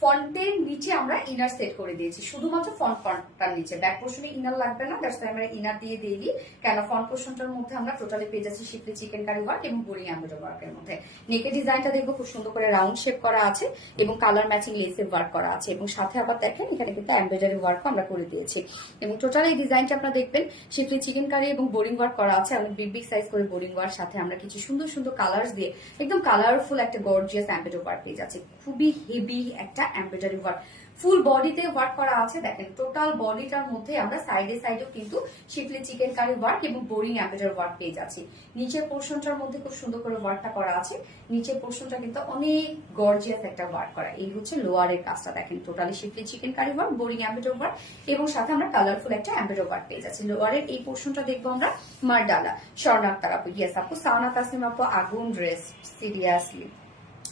ফন্টের নিচে আমরা ইনার সেট করে দিয়েছি, শুধুমাত্র ফন্টটার নিচে, ব্যাক পোর্শনে ইনার লাগবে না, দ্যাটস ওয়াই আমরা ইনার দিয়ে দিই। কেন ফ্রন্ট পোর্শনটার মধ্যে আমরা টোটালি পেয়ে যাচ্ছি শিফলি চিকেন কারি ওয়ার্ক এবং বোরিং এমব্রয়ডারি ওয়ার্কের মধ্যে। নেকের ডিজাইনটা দেখবো খুব সুন্দর করে রাউন্ড শেপ করা আছে এবং কালার ম্যাচিং লেসের ওয়ার্ক করা আছে, এবং সাথে আবার দেখেন এখানে কিন্তু এমব্রয়ডারি ওয়ার্কও আমরা করে দিয়েছি। এবং টোটাল এই ডিজাইনটা আপনারা দেখবেন শিফলি চিকেন কারি এবং বোরিং ওয়ার্ক করা আছে, অনেক বিগ বিগ সাইজ করে বোরিং ওয়ার্ক, সাথে আমরা কিছু সুন্দর সুন্দর কালার্স দিয়ে একদম কালারফুল একটা গর্জিয়াস এমব্রয়ডারি ওয়ার্ক পেয়ে যাচ্ছে। খুবই হেভি একটা এমব্রয়ডারি ওয়ার্ক, ফুল বডিতে ওয়ার্ক করা আছে। দেখেন টোটাল বডিটার মধ্যে আমরা সাইডে সাইডেও কিন্তু শিফলি চিকেন কারি ওয়ার্ক এবং বোরিং এমব্রয়ডারি ওয়ার্ক পেয়ে যাচ্ছি। নিচের পোর্শনটার মধ্যে খুব সুন্দর করে ওয়ার্কটা করা আছে, নিচের পোর্শনটা কিন্তু অনেক গর্জিয়াস একটা ওয়ার্ক করা। এই হচ্ছে লোয়ারের কাজটা, দেখেন totally schiffli chikankari work, boring embroidery work এবং সাথে আমরা কালারফুল একটা এমব্রয়ডারি ওয়ার্ক পেয়ে যাচ্ছি। লোয়ারের এই পোর্শনটা দেখবো আমরা মারডালা। স্বর্ণাক্তার আপু, ইয়েস আপু। সাওনা তাসনিম আপু, আগুন ড্রেস, সিরিয়াসলি।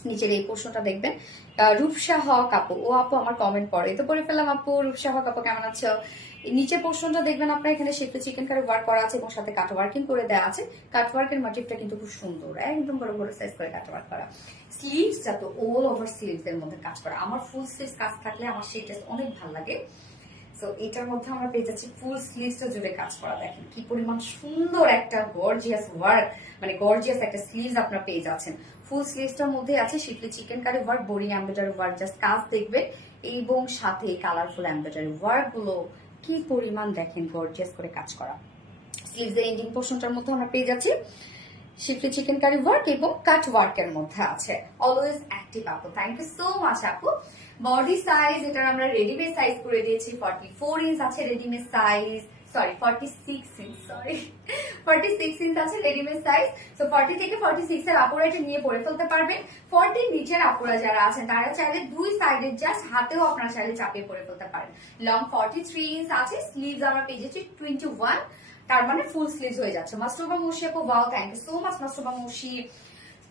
নিচের এই পোর্শনটা দেখবেন রূপসা হক আপু, ও আপু আমার কমেন্ট পড়ে, তো পড়ে ফেললাম আপু। রূপসা হক আপু কেমন আছো? নিচের পোর্শনটা দেখবেন আপনার এখানে শিফলি চিকেন কারি ওয়ার্ক করা আছে এবং সাথে কাট ওয়ার্কিং করে দেওয়া আছে। কাট ওয়ার্কের মোটিভটা কিন্তু খুব সুন্দর, একদম বড় বড় সাইজ করে কাট ওয়ার্ক করা। স্লিভসটা তো অল ওভার স্লিভস এর মধ্যে কাজ করা। আমার ফুল স্লিভস কাজ থাকলে আমার সেই ড্রেস অনেক ভালো লাগে। তো এটার মধ্যে আমরা পেয়ে যাচ্ছি ফুল স্লিভসটা জুড়ে কাজ করা। দেখেন কি পরিমাণ সুন্দর একটা গর্জিয়াস ওয়ার্ক, মানে গর্জিয়াস একটা স্লিভস আপনারা পেয়ে যাচ্ছেন। ফুল স্লিভসটার মধ্যে আছে schiffli chikankari work, boring embroidery work, just কাজ দেখবেন এবং সাথে কালারফুল এমব্রয়ডারি ওয়ার্ক গুলো কি পরিমাণ দেখেন গর্জিয়াস করে কাজ করা। স্লিভস এর এন্ডিং পোর্শনটার মধ্যে আমরা পেয়ে যাচ্ছি শিফলি চিকেন কারি ওয়ার্ক এবং কাট ওয়ার্কের মধ্যে আছে। অলওয়েজ অ্যাক্টিভ আপু, থ্যাংক ইউ সো মাচ আপু। বডি সাইজ এটার আমরা রেডিমেড সাইজ করে দিয়েছি, 44 ইঞ্চ আছে readymade size, sorry 46 inch, sorry 46 inch আছে রেডিমেড সাইজ। তো 40 থেকে 46 এর আপুরা এটা নিয়ে পরে ফেলতে পারবেন। 40 নিচের আপুরা যারা আছেন তারা চাইলে দুই সাইডে জাস্ট হাতেও আপনারা চাইলে চাপিয়ে পরে ফেলতে পারেন। লং 43 ইঞ্চ আছে, স্লিভস আমরা পেয়ে যাচ্ছি 21, তার মানে ফুল স্লিভস হয়ে যাচ্ছে। মাস্টুবা মুশি আপু, wow thank you so much Mastuba Mushi.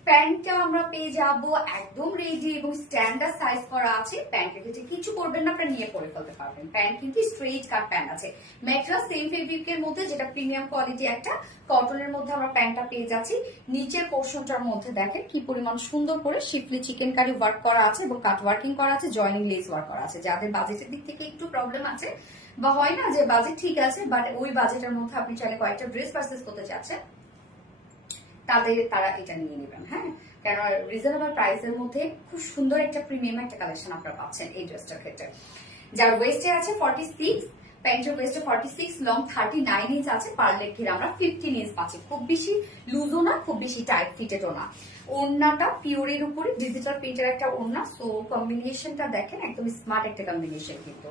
প্যান্টটা আমরা পেয়ে যাব একদম রেডি এবং স্ট্যান্ডার্ড সাইজ করা আছে। প্যান্টের ক্ষেত্রে কিছু করবেন না, আপনারা নিয়ে পরে ফেলতে পারবেন। প্যান্ট কিন্তু স্ট্রেইট কাট প্যান্ট আছে, ম্যাট্রাস সেম ফেব্রিকের মধ্যে, যেটা প্রিমিয়াম কোয়ালিটি একটা কটনের মধ্যে আমরা প্যান্টটা পেয়ে যাচ্ছি। নিচের পোর্শনটার মধ্যে দেখেন কি পরিমাণ সুন্দর করে শিফলি চিকেন কারি ওয়ার্ক করা আছে এবং কাট ওয়ার্কিং করা আছে, জয়েনিং লেস ওয়ার্ক করা আছে। যাদের বাজেটের দিক থেকে একটু প্রবলেম আছে বা হয় না যে বাজেট ঠিক আছে বাট ওই বাজেটের মধ্যে আপনি চাইলে কয়েকটা ড্রেস পারচেজ করতে চাচ্ছেন, তারা এটা নিয়ে নেবেন। হ্যাঁ, কেন রিজনেবল প্রাইসের মধ্যে খুব সুন্দর একটা প্রিমিয়াম একটা কালেকশন আপনারা পাচ্ছেন এই ড্রেসটার ক্ষেত্রে। যার ওয়েস্টে আছে 46, প্যান্টের ওয়েস্টে 46, লং 39 ইঞ্চ আছে, পার্লের ঘিরে আমরা 15 ইঞ্চ পাচ্ছি। খুব বেশি লুজও না, খুব বেশি টাইট ফিটেডও না। ওড়নাটা পিওরের উপরে ডিজিটাল প্রিন্টের একটা ওড়না, সো কম্বিনেশনটা দেখেন একদম স্মার্ট একটা কম্বিনেশন, কিন্তু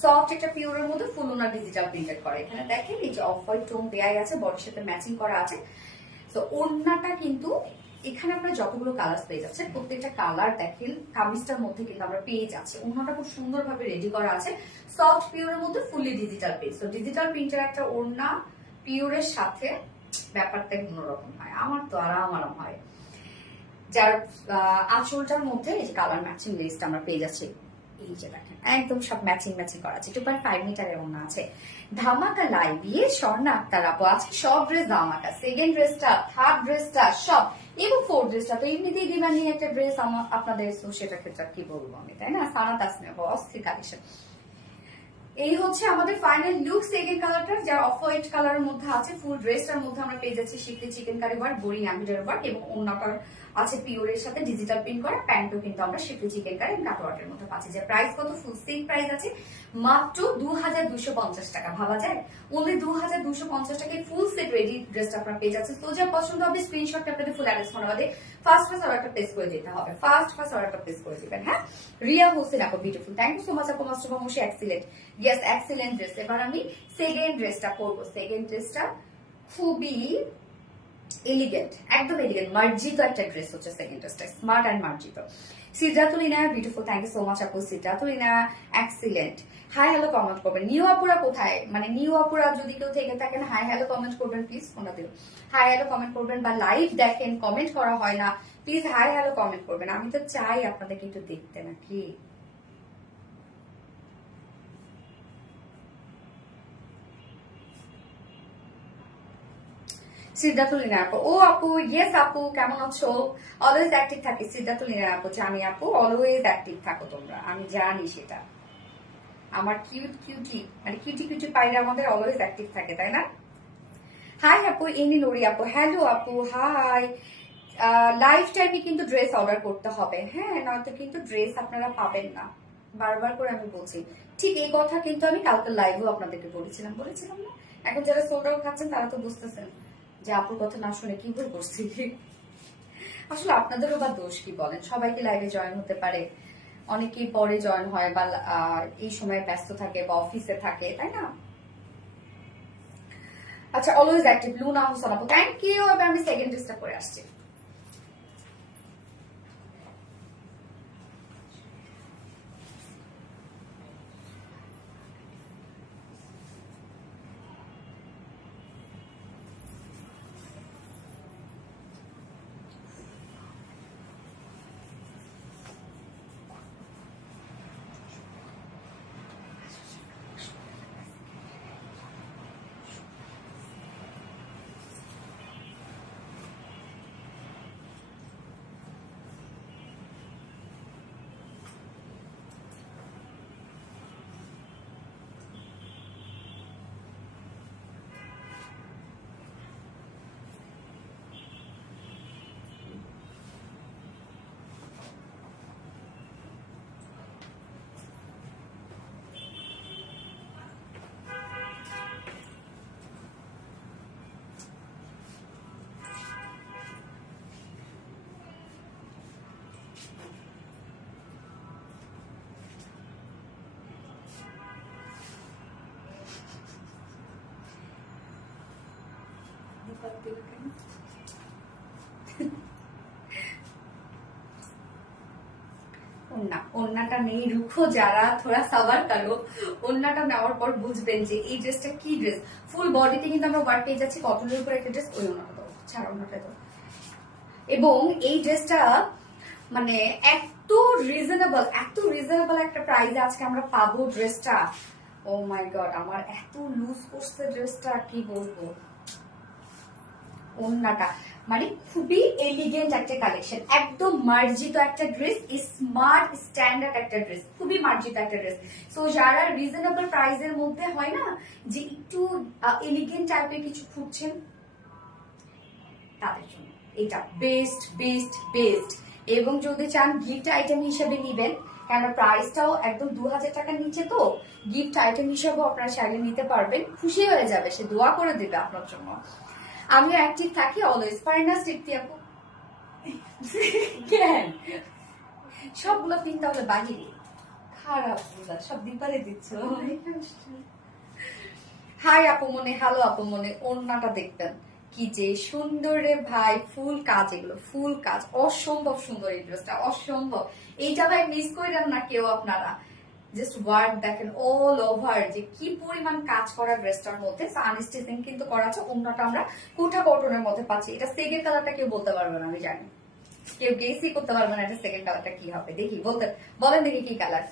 সফট একটা পিওরের মধ্যে ফুল ওড়না ডিজিটাল প্রিন্টেড করে। এখানে দেখেন এই যে অফ হোয়াইট টোন দেয়াই আছে, বডির সাথে ম্যাচিং করা আছে। তো ওড়নাটা কিন্তু এখানে আপনারা যতগুলো কালার পেয়ে যাচ্ছেন প্রত্যেকটা কালার দেখেন কামিজটার মধ্যে কিন্তু আমরা পেয়ে যাচ্ছি। ওড়নাটা খুব সুন্দরভাবে রেডি করা আছে, সফট পিওরের মধ্যে ফুললি ডিজিটাল প্রিন্ট। তো ডিজিটাল প্রিন্টের একটা ওড়না পিওরের সাথে ব্যাপারটা অন্যরকম হয়, আমার তো আরাম হয়। যার আঁচলটার মধ্যে এই যে কালার ম্যাচিং লেসটা আমরা পেয়ে যাচ্ছি, এই যে দেখেন একদম সব ম্যাচিং করা আছে। 2.5 মিটারের ওড়না আছে। ধামাকা লাইভ দিয়ে স্বর্ণা আক্তার আপু, আজকে সব ড্রেস ধামাকা, সেকেন্ড ড্রেসটা, থার্ড ড্রেসটা সব, এবং ফোর্থ ড্রেসটা তো এমনিতেই ডিমান্ডিং একটা ড্রেস আপনাদের, সেটার ক্ষেত্রে কি বলবো আমি, তাই না? সানা তাসনিম আপু, অস্থির কালেকশন। এই হচ্ছে আমাদের ফাইনাল লুক সেকেন্ড কালারটা, যার অফ হোয়াইট কালারের মধ্যে আছে। ফুল ড্রেসটার মধ্যে আমরা পেয়ে যাচ্ছি schiffli chikankari work, boring embroidery work এবং ওড়নাটার আছে পিওরের সাথে ডিজিটাল প্রিন্ট করা। প্যান্টও কিন্তু আমরা শিফলি চিকেন কারি কাট ওয়ার্কের মধ্যে পাচ্ছি। যে প্রাইস কত, ফুল সেম প্রাইস আছে মাত্র 2250 টাকা। ভাবা যায়, ওনলি 2250 টাকায় ফুল সেট রেডি ড্রেসটা আপনারা পেয়ে যাচ্ছেন। তো যা পছন্দ হবে স্ক্রিনশটটা আপনাদের ফুল অ্যাড্রেস ফোন আমাদের ফার্স্ট অর্ডারটা প্লেস করে দিতে হবে, ফার্স্ট অর্ডারটা প্লেস করে দিবেন। হ্যাঁ, রিয়া হোসেন আপু, beautiful, thank you so much আপু। মাস্টার বামুশি, এক্সিলেন্ট, ইয়েস এক্সিলেন্ট ড্রেস। এবার আমি সেকেন্ড ড্রেসটা পরবো। সেকেন্ড ড্রেসটা খুবই এলিগেন্ট, একদম এলিগেন্ট, মার্জিত একটা ড্রেস হচ্ছে সেকেন্ড ড্রেসটা, স্মার্ট অ্যান্ড মার্জিত। Siddhatulina beautiful, thank you so much আপু। Siddhatulina excellent. Hi hello comment করবেন। নিউ আপুরা কোথায়, মানে নিউ আপুরা যদি কেউ থেকে থাকেন হাই হ্যালো কমেন্ট করবেন প্লিজ, ফোনটা দিও। হাই হ্যালো কমেন্ট করবেন, বা লাইভ দেখেন কমেন্ট করা হয় না, প্লিজ হাই হ্যালো কমেন্ট করবেন। আমি তো চাই আপনাদেরকে একটু দেখতে নাকি। সিদ্ধাতুলিনা আপু, ও আপু ইয়েস আপু কেমন আছো? অলওয়েজ অ্যাক্টিভ থাকি সিদ্ধাতুলিনা আপু, জানি আপু অলওয়েজ অ্যাক্টিভ থাকো তোমরা, আমি জানি সেটা। আমার কিউট কিউটি মানে কিউটি কিউটি পাইরা আমাদের অলওয়েজ অ্যাক্টিভ থাকে, তাই না? হাই আপু, এনি লোরি আপু, হ্যালো আপু, হাই। লাইফ টাইমে কিন্তু ড্রেস অর্ডার করতে হবে, হ্যাঁ, নয়তো কিন্তু ড্রেস আপনারা পাবেন না। বারবার করে আমি বলছি, ঠিক এই কথা কিন্তু আমি কালকে লাইভেও আপনাদেরকে বলেছিলাম না? এখন যারা সোল্ড আউট খাচ্ছেন তারা তো বুঝতেছেন যে আপুর কথা না শুনে কি ভুল করছি। আসলে আপনাদেরও বা দোষ কি বলেন, সবাইকে লাইভে জয়েন হতে পারে, অনেকেই পরে জয়েন হয় বা এই সময় ব্যস্ত থাকে বা অফিসে থাকে, তাই না? আচ্ছা, অলওয়েজ অ্যাক্টিভ লুনা হোসেন আপু, থ্যাংক ইউ। এবার আমি সেকেন্ড ড্রেসটা পরে আসছি। ওন্নাটা নেই রুখো, যারা থোড়া সাবার কারো, ওন্নাটা নেওয়ার পর বুঝবেন যে এই ড্রেসটা কি ড্রেস। ফুল বডিতে কিন্তু আমরা ওয়ার্ক পেয়ে যাচ্ছি কটনের উপর একটা ড্রেস, ওই ওন্নাটা দাও, ছাড়া ওন্নাটা দাও। এবং এই ড্রেসটা মানে এত রিজনেবল একটা প্রাইসে আজকে আমরা পাবো ড্রেসটা। ও মাই গড, আমার এত লুজ করছে ড্রেসটা, কি বলবো। ওন্নাটা মানে খুবই এলিগেন্ট একটা কালেকশন, একদম মার্জিত একটা ড্রেস, স্মার্ট স্ট্যান্ডার্ড একটা ড্রেস, খুবই মার্জিত একটা ড্রেস। সো যারা রিজনেবল প্রাইসের মধ্যে হয় না যে একটু এলিগেন্ট টাইপের কিছু খুঁজছেন, তাদের জন্য এটা বেস্ট বেস্ট বেস্ট। এবং যদি চান গিফট আইটেম হিসেবে নিবেন, কেন প্রাইসটাও একদম 2000 টাকার নিচে, তো গিফট আইটেম হিসেবেও আপনারা চাইলে নিতে পারবেন, খুশি হয়ে যাবে, সে দোয়া করে দেবে আপনার জন্য। আমিও অ্যাক্টিভ থাকি অলওয়েজ। ফাইনাস তৃপ্তি আপু, কেন সবগুলো পিন তাহলে বাহিরে, খারাপ সব দিপারে দিচ্ছ। হাই আপু মনে, হ্যালো আপু মনে, ওন্নাটা দেখবেন কি যে সুন্দর রে ভাই, ফুল কাজ, এগুলো ফুল কাজ, অসম্ভব সুন্দর এই ড্রেসটা, অসম্ভব। এইটা ভাই মিস করেন না কেউ আপনারা, জাস্ট ওয়ার্ক দেখেন অল ওভার যে কি পরিমাণ কাজ করা ড্রেসটার মধ্যে। আনস্টিচিং কিন্তু করা আছে, অন্যটা আমরা কুঠা কটনের মধ্যে পাচ্ছি। এটা সেকেন্ড কালারটা কেউ বলতে পারবে না, আমি জানি কেউ গেসই করতে পারবে না এটা সেকেন্ড কালারটা কি হবে। দেখি বলেন দেখি কি colour.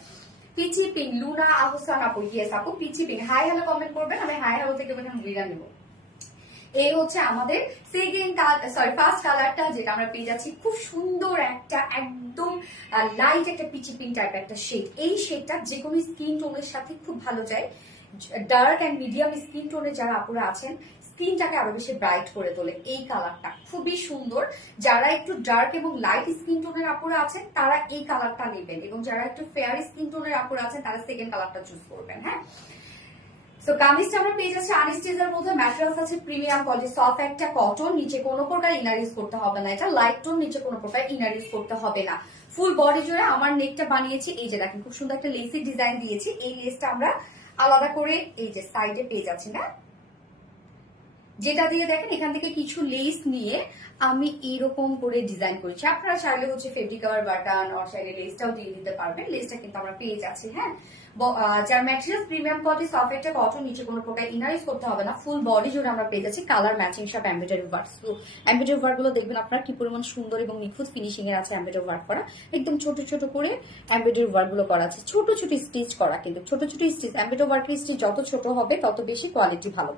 Peachy pink, Luna Ahsan আপু, ইয়েস আপু peachy pink, hi hello comment করবেন, আমি হাই হ্যালো থেকে বিরান নেবো। এই হচ্ছে আমাদের সেকেন্ড ফার্স্ট কালারটা, যেটা আমরা পেয়ে যাচ্ছি খুব সুন্দর একটা একদম লাইট একটা পিচি পিঙ্ক টাইপ একটা শেড। এই শেডটা যে কোনো স্কিন টোনের সাথে খুব ভালো যায়, ডার্ক অ্যান্ড মিডিয়াম স্কিন টোনে যারা আপুরা আছেন, স্কিনটাকে আরো বেশি ব্রাইট করে তোলে এই কালারটা, খুবই সুন্দর। যারা একটু ডার্ক এবং লাইট স্কিন টোনের আপুরা আছেন তারা এই কালারটা নেবেন, এবং যারা একটু ফেয়ার স্কিন টোনের আপুরা আছেন তারা সেকেন্ড কালারটা চুজ করবেন। হ্যাঁ, সো কামিজটা আমরা পেয়ে যাচ্ছি আনস্টিচের মধ্যে, ম্যাটেরিয়ালস আছে প্রিমিয়াম কোয়ালিটি, সফট একটা কটন, নিচে কোনো প্রকার ইনার ইউজ করতে হবে না, এটা লাইট টোন, নিচে কোনো প্রকার ইনার ইউজ করতে হবে না। ফুল বডি জুড়ে আমার নেকটা বানিয়েছি, এই যে দেখেন খুব সুন্দর একটা লেসি ডিজাইন দিয়েছি। এই লেসটা আমরা আলাদা করে এই যে সাইডে পেয়ে যাচ্ছি না, যেটা দিয়ে দেখেন এখান থেকে কিছু লেস নিয়ে আমি এরকম করে ডিজাইন করেছি। আপনারা চাইলে হচ্ছে ফেব্রিক কভার বাটন আর চাইলে লেসটাও দিয়ে দিতে পারবেন। লেসটা কিন্তু আমরা পেয়ে যাচ্ছি। হ্যাঁ, যার ম্যাটেরিয়াল প্রিমিয়াম কোয়ালিটি, সফট একটা কটন, নিচে কোনো প্রকার ইনার ইউজ করতে হবে না, ফুল বডি জুড়ে আমরা পেয়ে যাচ্ছি কালার ম্যাচিং সব এমব্রয়ডারি ওয়ার্ক। তো এমব্রয়ডারি ওয়ার্ক গুলো দেখবেন আপনার কি পরিমাণ সুন্দর এবং নিখুঁত ফিনিশিং এর আছে। এমব্রয়ডারি ওয়ার্ক করা, একদম ছোট ছোট করে এমব্রয়ডারি ওয়ার্ক গুলো করা আছে, ছোট ছোট স্টিচ করা, কিন্তু ছোট ছোট স্টিচ, এমব্রয়ডারি ওয়ার্কের স্টিচ যত ছোট হবে তত বেশি কোয়ালিটি ভালো।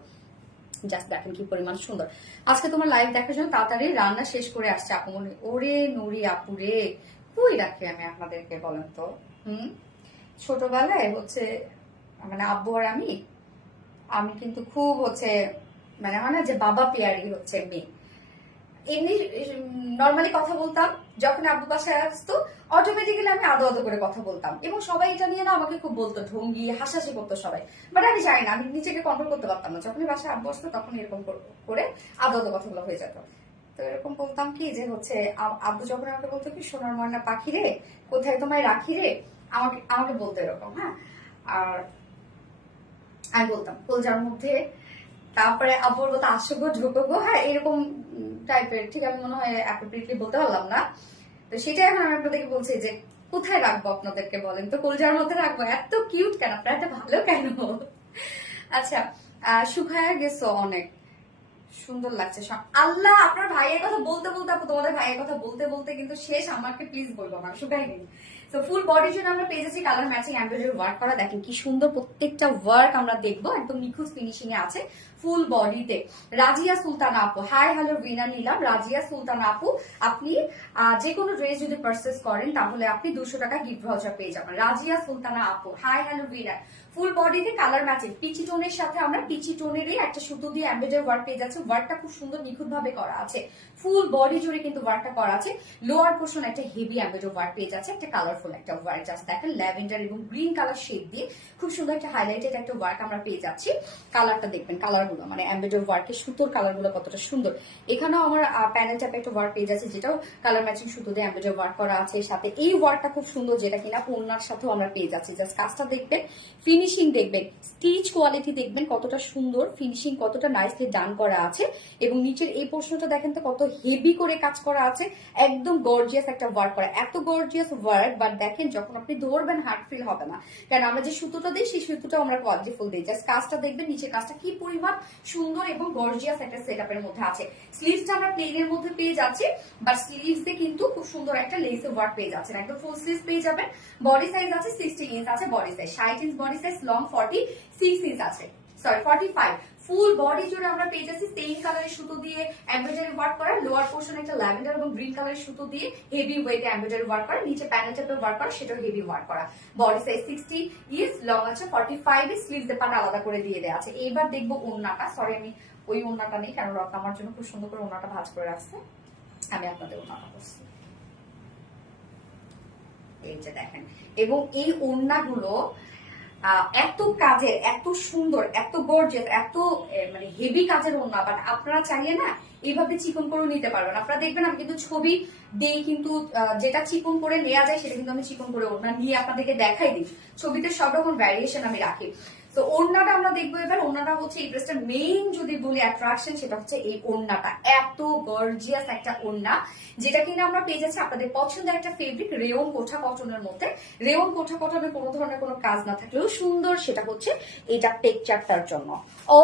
জাস্ট দেখেন কি পরিমাণ সুন্দর। আজকে তোমার লাইভ দেখার জন্য তাড়াতাড়ি রান্না শেষ করে আসছে আপু মনে। ওরে নুরি আপু রে, কই রাখি আমি আপনাদেরকে বলেন তো। ছোটবেলায় হচ্ছে মানে আব্বু আর আমি কিন্তু খুব হচ্ছে মানে হয় না যে বাবা পেয়ারি হচ্ছে মেয়ে, এমনি নর্মালি কথা বলতাম। যখন আব্বু বাসায় আসতো অটোমেটিক্যালি আমি আদো আদো করে কথা বলতাম, এবং সবাই এটা নিয়ে না আমাকে খুব বলতো, ঢঙ্গি হাসাহাসি করতো সবাই। বাট আমি জানি না, আমি নিজেকে কন্ট্রোল করতে পারতাম না। যখনই বাসায় আব্বু আসতো তখন এরকম করে আদো আদো কথাগুলো হয়ে যেত। তো এরকম বলতাম কি যে হচ্ছে আব্বু যখন আমাকে বলতো কি সোনার ময়না পাখি রে, কোথায় তোমায় রাখি রে, আমাকে আমাকে বলতো এরকম। হ্যাঁ, আর আমি বলতাম কলজার মধ্যে। তারপরে আব্বুর বলতো আসো গো, ঢুকো গো। হ্যাঁ, এরকম টাইপের। ঠিক আমি মনে হয় অ্যাপ্রোপ্রিয়েটলি বলতে পারলাম না, তো সেটাই এখন আমি আপনাদেরকে বলছি যে কোথায় রাখবো আপনাদেরকে বলেন তো। কলজার মধ্যে রাখবো? এত কিউট কেন আপনারা, এত ভালো কেন? আচ্ছা, শুকায়া গেছো অনেক সুন্দর লাগছে। আল্লাহ, আপনার ভাইয়ের কথা বলতে বলতে আপু, তোমাদের ভাইয়ের কথা বলতে বলতে কিন্তু শেষ। আমাকে প্লিজ বলবো না শুকাই গেল। তো ফুল বডির জন্য আমরা পেয়ে যাচ্ছি কালার ম্যাচিং এমব্রয়ডারি ওয়ার্ক করা। দেখেন কি সুন্দর প্রত্যেকটা ওয়ার্ক আমরা দেখবো, একদম নিখুঁত ফিনিশিং এ আছে ফুল বডিতে। রাজিয়া সুলতানা আপু, হাই হ্যালো উইনার নিলাম রাজিয়া সুলতানা আপু। আপনি যে কোনো ড্রেস যদি পারচেস করেন তাহলে আপনি 200 টাকা গিফট ভাউচার পেয়ে যাবেন। রাজিয়া সুলতানা আপু, হাই হ্যালো উইনার। ফুল বডিতে কালার ম্যাচিং পিচি টোনের সাথে আমরা পিচি টোনেরই একটা সুতো দিয়ে এমব্রয়ডারি ওয়ার্ক পেয়ে যাচ্ছে। ওয়ার্কটা খুব সুন্দর নিখুঁত ভাবে করা আছে, ফুল বডি জুড়ে কিন্তু ওয়ার্কটা করা আছে। লোয়ার পোর্শন একটা হেভি এমব্রয়ডারি ওয়ার্ক পেয়ে যাচ্ছে, একটা কালারফুল একটা ওয়ার্ক। জাস্ট দেখেন ল্যাভেন্ডার এবং গ্রিন কালার শেড দিয়ে খুব সুন্দর একটা হাইলাইটেড একটা ওয়ার্ক আমরা পেয়ে যাচ্ছি। কালারটা দেখবেন, কালার গুলো মানে এমব্রয়ডারি ওয়ার্কের সুতোর কালার গুলো কতটা সুন্দর। এখানেও আমার প্যানেল টাইপের একটা ওয়ার্ক পেয়ে যাচ্ছে, যেটাও কালার ম্যাচিং সুতো দিয়ে এমব্রয়ডারি ওয়ার্ক করা আছে। সাথে এই ওয়ার্কটা খুব সুন্দর, যেটা কিনা ওড়নার সাথেও আমরা পেয়ে যাচ্ছি। জাস্ট কাজটা দেখবেন, ফিনিশিং দেখবেন, স্টিচ কোয়ালিটি দেখবেন কতটা সুন্দর, ফিনিশিং কতটা নাইসলি ডান করা আছে। এবং নিচের এই পোর্শনটা দেখেন তো কত হেভি করে কাজ করা আছে, একদম গর্জিয়াস একটা ওয়ার্ক করা। এত গর্জিয়াস ওয়ার্ক, বাট দেখেন যখন আপনি ধরবেন হার্ড ফিল হবে না, কারণ আমরা যে সুতোটা দিই সেই সুতোটাও আমরা কোয়ালিটি ফুল দিই। জাস্ট কাজটা দেখবেন, নিচের কাজটা কি পরিমাণ সুন্দর এবং গর্জিয়াস একটা সেটআপের মধ্যে আছে। স্লিভসটা আমরা প্লেনের মধ্যে পেয়ে যাচ্ছি, বাট স্লিভসে কিন্তু খুব সুন্দর একটা লেসের ওয়ার্ক পেয়ে যাচ্ছেন। একদম ফুল স্লিভস পেয়ে যাবেন। বডি সাইজ আছে 60 ইঞ্চ আছে body size, 60 inch body size, long 46 inch আছে, সরি 45। ফুল বডি জুড়ে আমরা পেয়ে যাচ্ছি সেম কালারের সুতো দিয়ে এমব্রয়ডারি ওয়ার্ক করা। লোয়ার পোর্শন একটা ল্যাভেন্ডার এবং গ্রিন কালারের সুতো দিয়ে হেভি ওয়েটে এমব্রয়ডারি ওয়ার্ক করা। নিচে প্যানেল টাইপের ওয়ার্ক করা, সেটাও হেভি ওয়ার্ক করা। বডি সাইজ 60 ইঞ্চ, লং আছে 45। স্লিভস এর পাট আলাদা করে দিয়ে দেওয়া আছে। এইবার দেখবো ওড়নাটা। সরি আমি ওই ওড়নাটা নেই, কারণ রত্ন আমার জন্য খুব সুন্দর করে ওড়নাটা ভাঁজ করে রাখছে। আমি আপনাদের ওড়নাটা করছি, এই যে দেখেন। এবং এই ওড়নাগুলো এত কাজের, এত সুন্দর, এত গর্জিয়াস, এত মানে হেভি কাজের ওড়না। বাট আপনারা চাইলে না এইভাবে চিকন করে নিতে পারবেন। আপনারা দেখবেন আমি কিন্তু ছবি দেই, কিন্তু যেটা চিকন করে নেওয়া যায় সেটা কিন্তু আমি চিকন করে ওড়না নিয়ে আপনাদেরকে দেখাই দিই। ছবিতে সব রকম ভ্যারিয়েশন আমি রাখি। তো ওড়নাটা আমরা দেখবো এবার। ওড়নাটা হচ্ছে এই ড্রেসটার মেইন যদি বলি অ্যাট্রাকশন, সেটা হচ্ছে এই ওড়নাটা। এত গর্জিয়াস একটা ওড়না, যেটা কিনা আমরা পেয়ে যাচ্ছি আপনাদের পছন্দের একটা ফেব্রিক রেয়ন কোঠা কটনের মধ্যে। রেয়ন কোঠা কটনের কোনো ধরনের কোনো কাজ না থাকলেও সুন্দর, সেটা হচ্ছে এটা টেক্সচারটার জন্য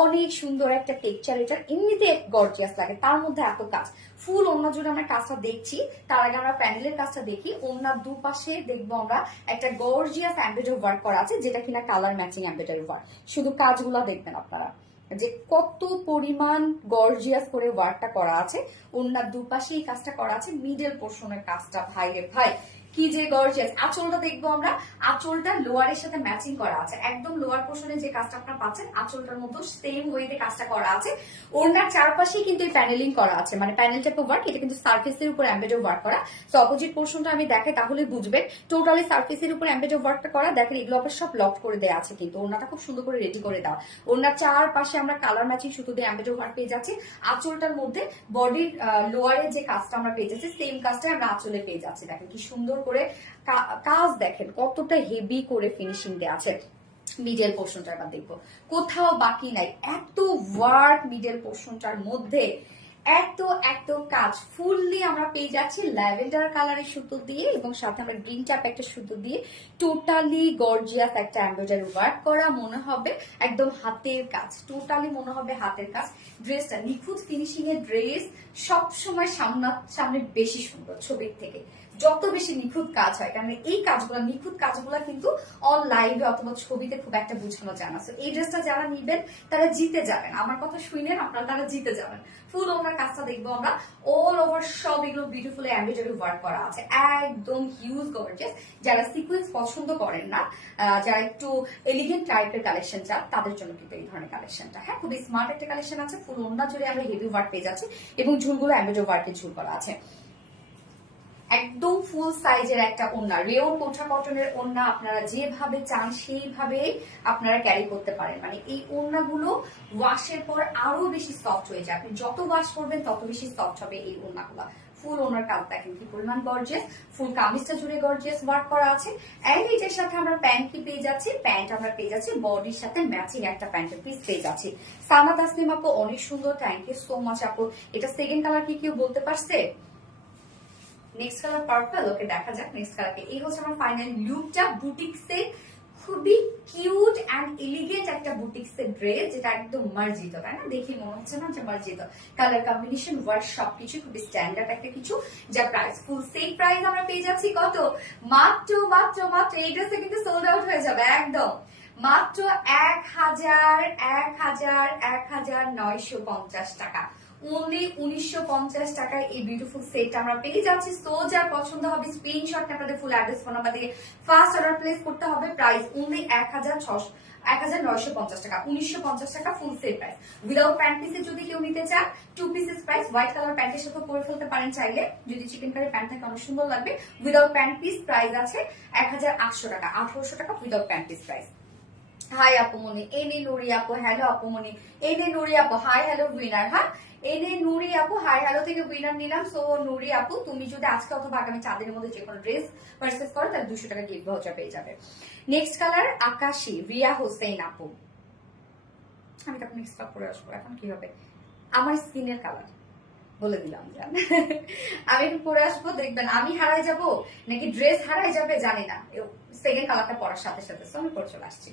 অনেক সুন্দর একটা টেক্সচার। এটা এমনিতে গর্জিয়াস লাগে, তার মধ্যে এত কাজ। ফুল ওড়না জুড়ে আমরা কাজটা দেখছি, তার আগে আমরা প্যানেলের কাজটা দেখি। ওড়নার দুপাশে দেখবো আমরা একটা গর্জিয়াস এমব্রয়ডারি ওয়ার্ক করা আছে, যেটা কিনা কালার ম্যাচিং এমব্রয়ডারি ওয়ার্ক। শুধু কাজগুলো দেখবেন আপনারা যে কত পরিমাণ গর্জিয়াস করে ওয়ার্কটা করা আছে। ওড়নার দুপাশে এই কাজটা করা আছে, মিডল পোর্শনের কাজটা ভাই রে ভাই কি যে গর্জিয়াস। আঁচলটা দেখবো আমরা, আঁচলটা লোয়ারের সাথে ম্যাচিং করা আছে। একদম লোয়ার পোর্শনে যে কাজটা আপনারা পাচ্ছেন, আঁচলটার মধ্যে সেম ওয়েতে কাজটা করা আছে। ওড়নার চারপাশেই কিন্তু এই প্যানেলিং করা আছে, মানে প্যানেল টাইপ ওয়ার্ক। এটা কিন্তু সার্ফেসের উপর এমব্রয়ডারি ওয়ার্ক করা। তো অপোজিট পোর্শনটা আমি দেখাই তাহলে বুঝবেন। টোটালি সার্ফেসের উপর এমব্রয়ডারি ওয়ার্কটা করা। দেখেন এগুলো আবার সব লক করে দেওয়া আছে, কিন্তু ওড়নাটা খুব সুন্দর করে রেডি করে দেওয়া। ওড়নার চারপাশে আমরা কালার ম্যাচিং সুতো দিয়ে এমব্রয়ডারি ওয়ার্ক পেয়ে যাচ্ছি। আঁচলটার মধ্যে বডির লোয়ারের যে কাজটা আমরা পেয়ে যাচ্ছি, সেম কাজটাই আমরা আঁচলে পেয়ে যাচ্ছি। দেখেন কি সুন্দর করে কাজ, দেখেন কতটা হেভি করে ফিনিশিং দেওয়া আছে। মিডল পোর্শনটা এবার দেখবো, কোথাও বাকি নাই, এত ওয়ার্ক মিডল পোর্শনটার মধ্যে, এত এত কাজ। ফুললি আমরা পেয়ে যাচ্ছি ল্যাভেন্ডার কালারের সুতো দিয়ে এবং সাথে আমরা গ্রিন ট্যাপ একটা সুতো দিয়ে টোটালি গর্জিয়াস একটা এমব্রয়ডারি ওয়ার্ক করা, মনে হবে একদম হাতের কাজ, টোটালি মনে হবে হাতের কাজ। ড্রেসটা নিখুঁত ফিনিশিং এর ড্রেস, সবসময় সামনে বেশি সুন্দর ছবির থেকে, যত বেশি নিখুঁত কাজ হয়, কারণ এই কাজগুলো নিখুঁত কাজগুলো কিন্তু অন লাইভে অথবা ছবিতে খুব একটা বোঝানো যায় না। এই ড্রেসটা যারা নিবেন তারা জিতে যাবেন, আমার কথা শুনেন আপনারা, তারা জিতে যাবেন। ফুল ওভার কাজটা দেখবো আমরা, অল ওভার সব এগুলো বিউটিফুল এমব্রয়ডারি ওয়ার্ক করা আছে, একদম হিউজ গর্জিয়াস। যারা সিকোয়েন্স পছন্দ করেন না, যারা একটু এলিগেন্ট টাইপের কালেকশন চান, তাদের জন্য কিন্তু এই ধরনের কালেকশনটা, হ্যাঁ খুবই স্মার্ট একটা কালেকশন আছে। ফুল ওড়না জুড়ে আমরা হেভি ওয়ার্ক পেয়ে যাচ্ছি এবং ঝুলগুলো এমব্রয়ডারি ওয়ার্কের ঝুল করা আছে। একদম ফুল সাইজের একটা ওড়না, রেয়ন কোঠা কটনের ওড়না, আপনারা যেভাবে চান সেইভাবে আপনারা ক্যারি করতে পারেন। মানে এই ওড়নাগুলো ওয়াশের পর আরো বেশি সফট হয়ে যায়, আপনি যত ওয়াশ করবেন তত বেশি সফট হবে এই ওড়নাগুলো। ফুল ওনার কাজ দেখেন কি পরিমাণ গর্জিয়াস, ফুল কামিজটা জুড়ে গর্জিয়াস ওয়ার্ক করা আছে। এন্ড এইটার সাথে আমরা প্যান্ট কি পেয়ে যাচ্ছি, প্যান্ট আমরা পেয়ে যাচ্ছি বডির সাথে ম্যাচিং একটা প্যান্টের পিস পেয়ে যাচ্ছি। সানা তাসনিম আপু অনেক সুন্দর, থ্যাংক ইউ সো মাচ আপু। এটা সেকেন্ড কালার কি কেউ বলতে পারছে? নেক্সট কালার পার্পল, ওকে দেখা যাক নেক্সট কালারকে। এই হচ্ছে আমার ফাইনাল লুকটা, বুটিক্সে খুবই কিউট এন্ড এলিগেন্ট একটা বুটিক্সের ড্রেস, যেটা একদম মার্জিত, তাই না? দেখে মনে হচ্ছে না যে মার্জিত। কালার কম্বিনেশন ওয়ার্ক সবকিছু খুবই স্ট্যান্ডার্ড একটা কিছু, যা প্রাইস ফুল সেম প্রাইস আমরা পেয়ে যাচ্ছি কত, মাত্র মাত্র মাত্র, এই ড্রেসে কিন্তু সোল্ড আউট হয়ে যাবে একদম, মাত্র ১,৯৫০ টাকা, অনলি ১৯৫০ টাকায় এই বিউটিফুল সেট আমরা পেয়ে যাচ্ছি। সো যার পছন্দ হবে স্ক্রিনশট আপনাদের ফুল অ্যাড্রেস ফোন নাম্বার দিয়ে ফার্স্ট অর্ডার প্লেস করতে হবে। প্রাইস অনলি ১,৯৫০ টাকা, ১৯৫০ টাকা full set price. Without pant পিসে যদি কেউ নিতে চান, 2 পিসেস প্রাইস, হোয়াইট কালার প্যান্টের সাথে পরে ফেলতে পারেন চাইলে, যদি চিকেন কারি প্যান্ট থাকে অনেক সুন্দর লাগবে। উইদাউট প্যান্ট পিস প্রাইস আছে ১,৮০০ টাকা, ১৮০০ টাকা without pant piece price. Hi আপুমনি, এনে নুরি আপু, হ্যালো আপুমনি, এনে নুরি আপু, হাই হ্যালো উইনার, হ্যাঁ এনে নুরি আপু, হাই হ্যালো থেকে উইনার নিলাম। সো নুরি আপু, তুমি যদি আজকে অথবা আগামী 4 দিনের মধ্যে যে কোনো ড্রেস পারচেজ করো, তাহলে 200 টাকা গিফট ভাউচার পেয়ে যাবে। নেক্সট কালার আকাশী, রিয়া হোসেন আপু। আমি তখন নেক্সট কালার পরে আসবো, এখন কি হবে আমার স্কিনের কালার বলে দিলাম জান। আমি একটু পরে আসবো, দেখবেন আমি হারাই যাব নাকি ড্রেস হারাই যাবে জানি না, সেকেন্ড কালারটা পরার সাথে সাথে। সো আমি পরে চলে আসছি।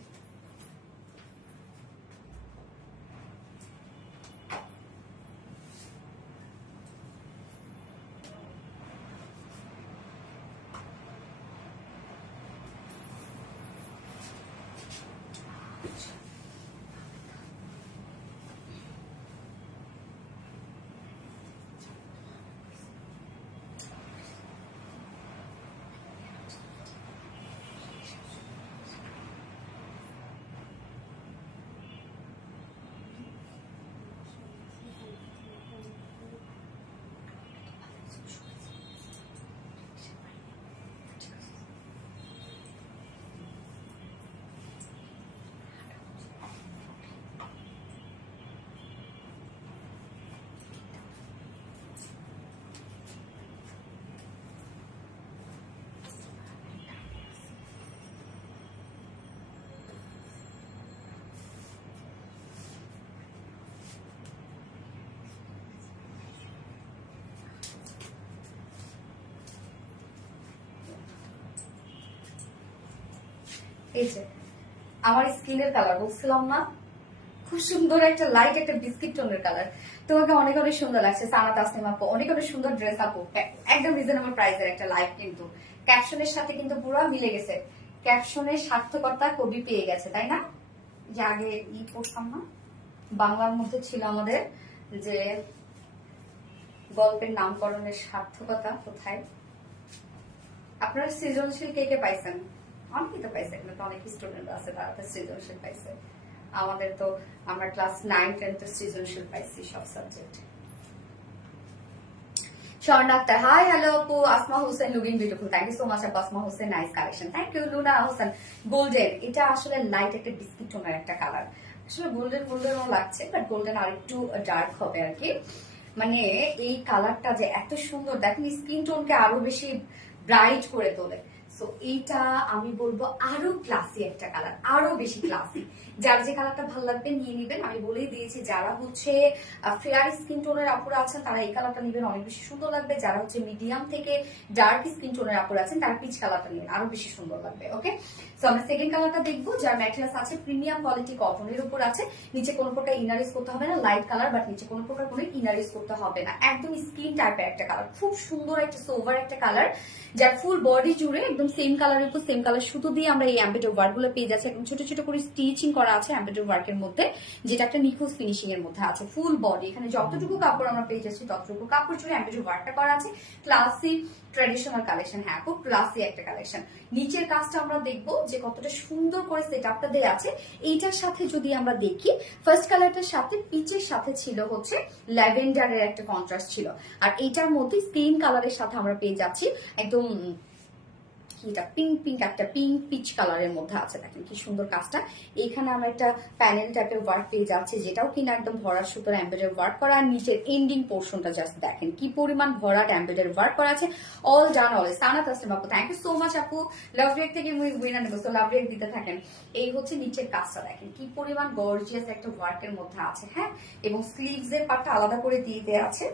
এই যে আমার স্কিনের কালার বলছিলাম না, খুব সুন্দর একটা লাইট একটা বিস্কিট টোনের কালার, তোমাকে অনেক অনেক সুন্দর লাগছে। সানা তাসনিম আপু অনেক অনেক সুন্দর ড্রেস আপু, একদম রিজনেবল প্রাইসের একটা লাইট, কিন্তু ক্যাপশনের সাথে কিন্তু পুরো মিলে গেছে, ক্যাপশনের সার্থকতা কবি পেয়ে গেছে, তাই না? যে আগে পড়তাম না, বাংলার মধ্যে ছিল আমাদের যে গল্পের নামকরণের সার্থকতা কোথায়। আপনারা সৃজনশীল কে কে পাইছেন? অনেকেই তো পাইছে, এখানে তো অনেক স্টুডেন্ট আছে তারা তো সৃজনশীল পাইছে। আমাদের তো আমরা ক্লাস 9-10 তো সৃজনশীল পাইছি সব সাবজেক্ট। স্বর্ণ আক্তার, হাই হ্যালো আপু। Asma Hossain, looking beautiful, thank you so much আপু। Asma Hossain, nice collection, thank you. Luna Hossain, golden, এটা আসলে লাইট একটা বিস্কিট টোনের একটা কালার, আসলে গোল্ডেন গোল্ডেন লাগছে, বাট গোল্ডেন আর একটু ডার্ক হবে আর কি। মানে এই কালারটা যে এত সুন্দর, দেখেন স্কিন টোনকে আরো বেশি ব্রাইট করে তোলে। সো এইটা আমি বলবো আরো ক্লাসি একটা কালার, আরো বেশি ক্লাসি। যার যে কালারটা ভালো লাগবে নিয়ে নিবেন। আমি বলেই দিয়েছি যারা হচ্ছে ফেয়ার স্কিন টোনের আপুরা আছেন তারা এই কালারটা নেবেন, অনেক বেশি সুন্দর লাগবে। যারা হচ্ছে মিডিয়াম থেকে ডার্ক স্কিন টোনের আপুরা আছেন তারা পিচ কালারটা নেবেন, আরো বেশি সুন্দর লাগবে। ওকে, সো আমরা সেকেন্ড কালারটা দেখবো, যার ম্যাটেরিয়ালস আছে প্রিমিয়াম কোয়ালিটি কটনের উপর আছে। নিচে কোনো প্রকার ইনার ইউজ করতে হবে না, লাইট কালার, বাট নিচে কোনো প্রকার কোনো ইনার ইউজ করতে হবে না। একদম স্কিন টাইপের একটা কালার, খুব সুন্দর একটা সোভার একটা কালার, যার ফুল বডি জুড়ে একদম সেম কালারের উপর সেম কালার সুতো দিয়ে আমরা এই এমব্রয়ডারি ওয়ার্ক গুলো পেয়ে যাচ্ছি। একদম ছোট ছোট করে স্টিচিং করা আছে এমব্রয়ডারি ওয়ার্কের মধ্যে, যেটা একটা নিখুঁত ফিনিশিং এর মধ্যে আছে। ফুল বডি এখানে যতটুকু কাপড় আমরা পেয়ে যাচ্ছি ততটুকু কাপড় জুড়ে এমব্রয়ডারি ওয়ার্কটা করা আছে। ক্লাসি ট্র্যাডিশনাল কালেকশন, হ্যাঁ খুব ক্লাসি একটা কালেকশন। নিচের কাজটা আমরা দেখবো যে কতটা সুন্দর করে সেট আপটা দেওয়া আছে। এইটার সাথে যদি আমরা দেখি, ফার্স্ট কালারটার সাথে পিচের সাথে ছিল হচ্ছে ল্যাভেন্ডারের একটা কন্ট্রাস্ট ছিল, আর এইটার মধ্যে সেম কালারের সাথে আমরা পেয়ে যাচ্ছি একদম এটা পিঙ্ক পিঙ্ক একটা পিঙ্ক পিচ কালারের মধ্যে আছে। দেখেন কি সুন্দর কাজটা। এখানে আমরা একটা প্যানেল টাইপের ওয়ার্ক পেয়ে যাচ্ছি, যেটাও কিনা একদম ভরা সুতোর এমব্রয়ডারি ওয়ার্ক করা। আর নিচের এন্ডিং পোর্শনটা জাস্ট দেখেন কি পরিমাণ ভরাট এমব্রয়ডারি ওয়ার্ক করা আছে। All done all. সানা তাসলিম আপু, থ্যাংক ইউ সো মাচ আপু। লাভ রিয়েক্ট থেকে উইনার নেবো, তো লাভ রিয়েক্ট দিতে থাকেন। এই হচ্ছে নিচের কাজটা দেখেন কি পরিমাণ গর্জিয়াস একটা ওয়ার্কের মধ্যে আছে, হ্যাঁ। এবং স্লিভস এর পার্টটা আলাদা করে দিয়ে দেওয়া আছে।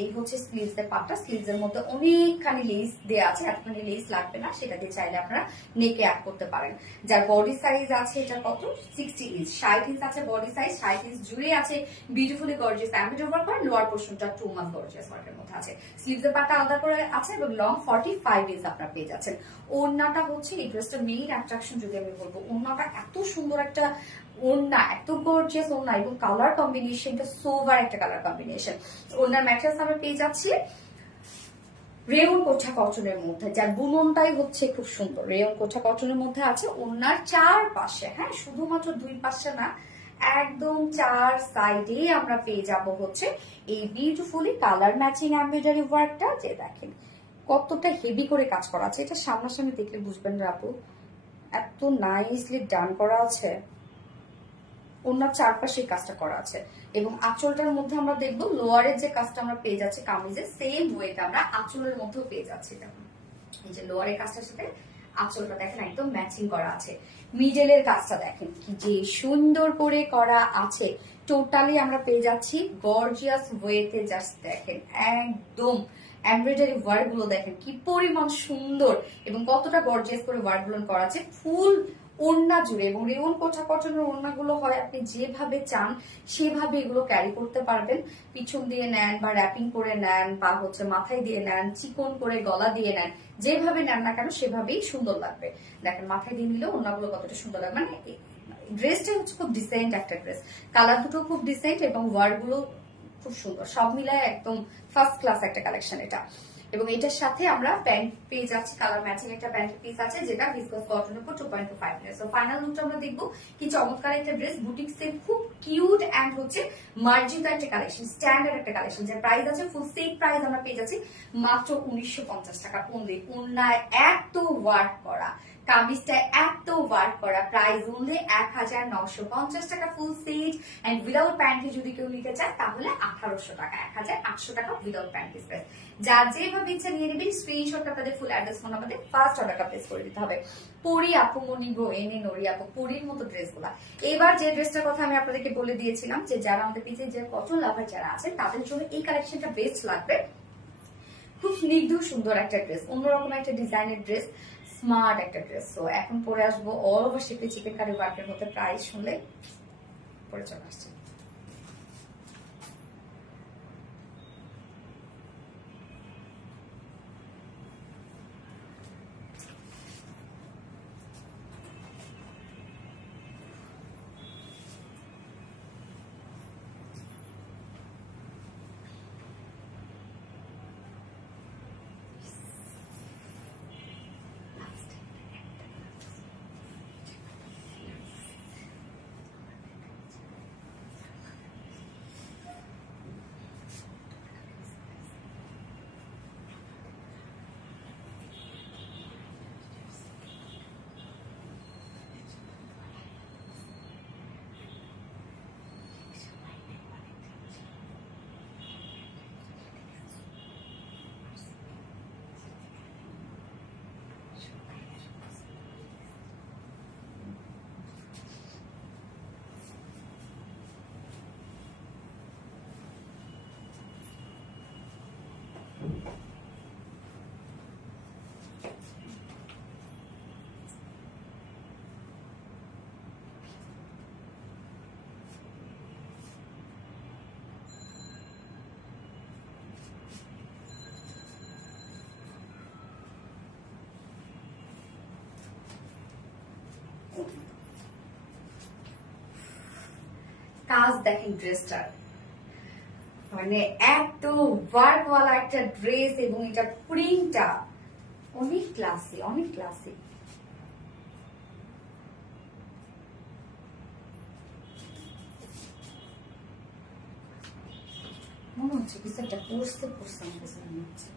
এই হচ্ছে স্লিভস এর পার্টটা, স্লিভস এর মধ্যে অনেকখানি লেস দেওয়া আছে, এতখানি লেস লাগবে না, সেটা দিয়ে চাইলে আপনারা নেকে অ্যাড করতে পারেন। যার বডি সাইজ আছে এটা কত 60 ইঞ্চ, 60 ইঞ্চ আছে বডি সাইজ, 60 ইঞ্চ জুড়ে আছে বিউটিফুলি গর্জিয়াস এমব্রয়ডারি ওয়ার্ক করা। লোয়ার পোর্শনটা 2 মাস গর্জিয়াস ওয়ার্কের মধ্যে আছে। স্লিভস এর পার্টটা আলাদা করে আছে এবং লং 45 ইঞ্চ আপনারা পেয়ে যাচ্ছেন। ওড়নাটা হচ্ছে এই ড্রেসটা মেইন অ্যাট্রাকশন যদি আমি বলবো, ওড়নাটা এত সুন্দর একটা ওড়না, এত গর্জিয়াস ওড়না এবং কালার কম্বিনেশনটা সোভার একটা কালার কম্বিনেশন। ওড়নার ম্যাটেরিয়ালস আমরা পেয়ে যাচ্ছি রেয়ন কোঠা কটনের মধ্যে, যার বুননটাই হচ্ছে খুব সুন্দর। রেয়ন কোঠা কটনের মধ্যে আছে ওড়নার চার পাশে, হ্যাঁ শুধুমাত্র দুই পাশে না, একদম চার সাইডে আমরা পেয়ে যাব হচ্ছে এই বিউটিফুলি কালার ম্যাচিং এমব্রয়ডারি ওয়ার্কটা। যে দেখেন কতটা হেভি করে কাজ করা আছে, এটা সামনাসামনি দেখলে বুঝবেন না আপু, এত নাইসলি ডান করা আছে। ওনার চারপাশে কাজটা করা আছে এবং আঁচলটার মধ্যে আমরা দেখবো লোয়ারের যে কাজটা আমরা পেয়ে যাচ্ছি কামিজে, সেম ওয়েটা আমরা আঁচলের মধ্যেও পেয়ে যাচ্ছি। দেখুন এই যে লোয়ারের কাজটার সাথে আঁচলটা দেখেন একদম ম্যাচিং করা আছে। মিডলের কাজটা দেখেন কি যে সুন্দর করে করা আছে। টোটালি আমরা পেয়ে যাচ্ছি গর্জিয়াস ওয়েতে, জাস্ট দেখেন একদম এমব্রয়ডারি ওয়ার্ক গুলো দেখেন কি পরিমাণ সুন্দর এবং কতটা গর্জিয়াস করে ওয়ার্ক গুলো করা আছে ফুল ওড়না জুড়ে। এবং রেয়ন কোঠা কটনের ওড়নাগুলো হয় আপনি যেভাবে চান সেভাবে এগুলো ক্যারি করতে পারবেন। পিছন দিয়ে নেন বা র্যাপিং করে নেন বা হচ্ছে মাথায় দিয়ে নেন, চিকন করে গলা দিয়ে নেন, যেভাবে নেন না কেন সেভাবেই সুন্দর লাগবে। দেখেন মাথায় দিয়ে নিলেও ওড়নাগুলো কতটা সুন্দর লাগবে, মানে ড্রেসটা হচ্ছে খুব ডিসেন্ট একটা ড্রেস। কালার দুটো খুব ডিসেন্ট এবং ওয়ার্ক গুলো খুব সুন্দর, সব মিলায় একদম ফার্স্ট ক্লাস একটা কালেকশন এটা। এবং এটার সাথে আমরা প্যান্ট পেয়ে যাচ্ছি, কালার ম্যাচিং একটা প্যান্ট পিস আছে যেটা ভিসকস কটনের উপর 2.25 মিটার। সো ফাইনাল লুকটা আমরা দেখবো কি চমৎকার একটা ড্রেস, বুটিক্স এর খুব কিউট এন্ড হচ্ছে মার্জিত একটা কালেকশন, স্ট্যান্ডার্ড একটা কালেকশন। যার প্রাইস আছে ফুল সেট প্রাইস আমরা পেয়ে যাচ্ছি মাত্র 1950 টাকা অনলি। ওন্নায় এত ওয়ার্ক করা, কামিজটা এত ওয়ার্ক করা, প্রাইস অনলি 1950 টাকা full set. And without panty যদি কেউ নিতে চায় তাহলে 1800 টাকা, 1800 টাকা উইদাউট প্যান্টি প্রাইস। যার যেভাবে ইচ্ছা নিয়ে নেবেন, স্ক্রিনশটটা আপনাদের ফুল অ্যাড্রেস ফোন আমাদের ফার্স্ট অর্ডারটা প্লেস করে দিতে হবে। পরি আপু, মনি গো, এনে নরি আপু, পরির মতো ড্রেস গুলা। এবার যে ড্রেসটার কথা আমি আপনাদেরকে বলে দিয়েছিলাম যে যারা আমাদের পিছিয়ে যে কটন লাভার যারা আছেন তাদের জন্য এই কালেকশনটা বেস্ট লাগবে। খুব স্নিগ্ধ সুন্দর একটা ড্রেস, অন্যরকম একটা ডিজাইনের ড্রেস, স্মার্ট একটা ড্রেস। তো এখন পরে আসবো অল ওভার শেপে চিকেন কারি ওয়ার্কের মধ্যে, প্রাইস শুনলে পরে চলে আসছে। কাজ দেখেন ড্রেসটার, মানে এত ওয়ার্কওয়ালা একটা ড্রেস এবং এটা প্রিন্টটা অনেক ক্লাসি, অনেক ক্লাসি। মনে হচ্ছে কিছু একটা পড়তে পড়ছে আমার কাছে মনে হচ্ছে।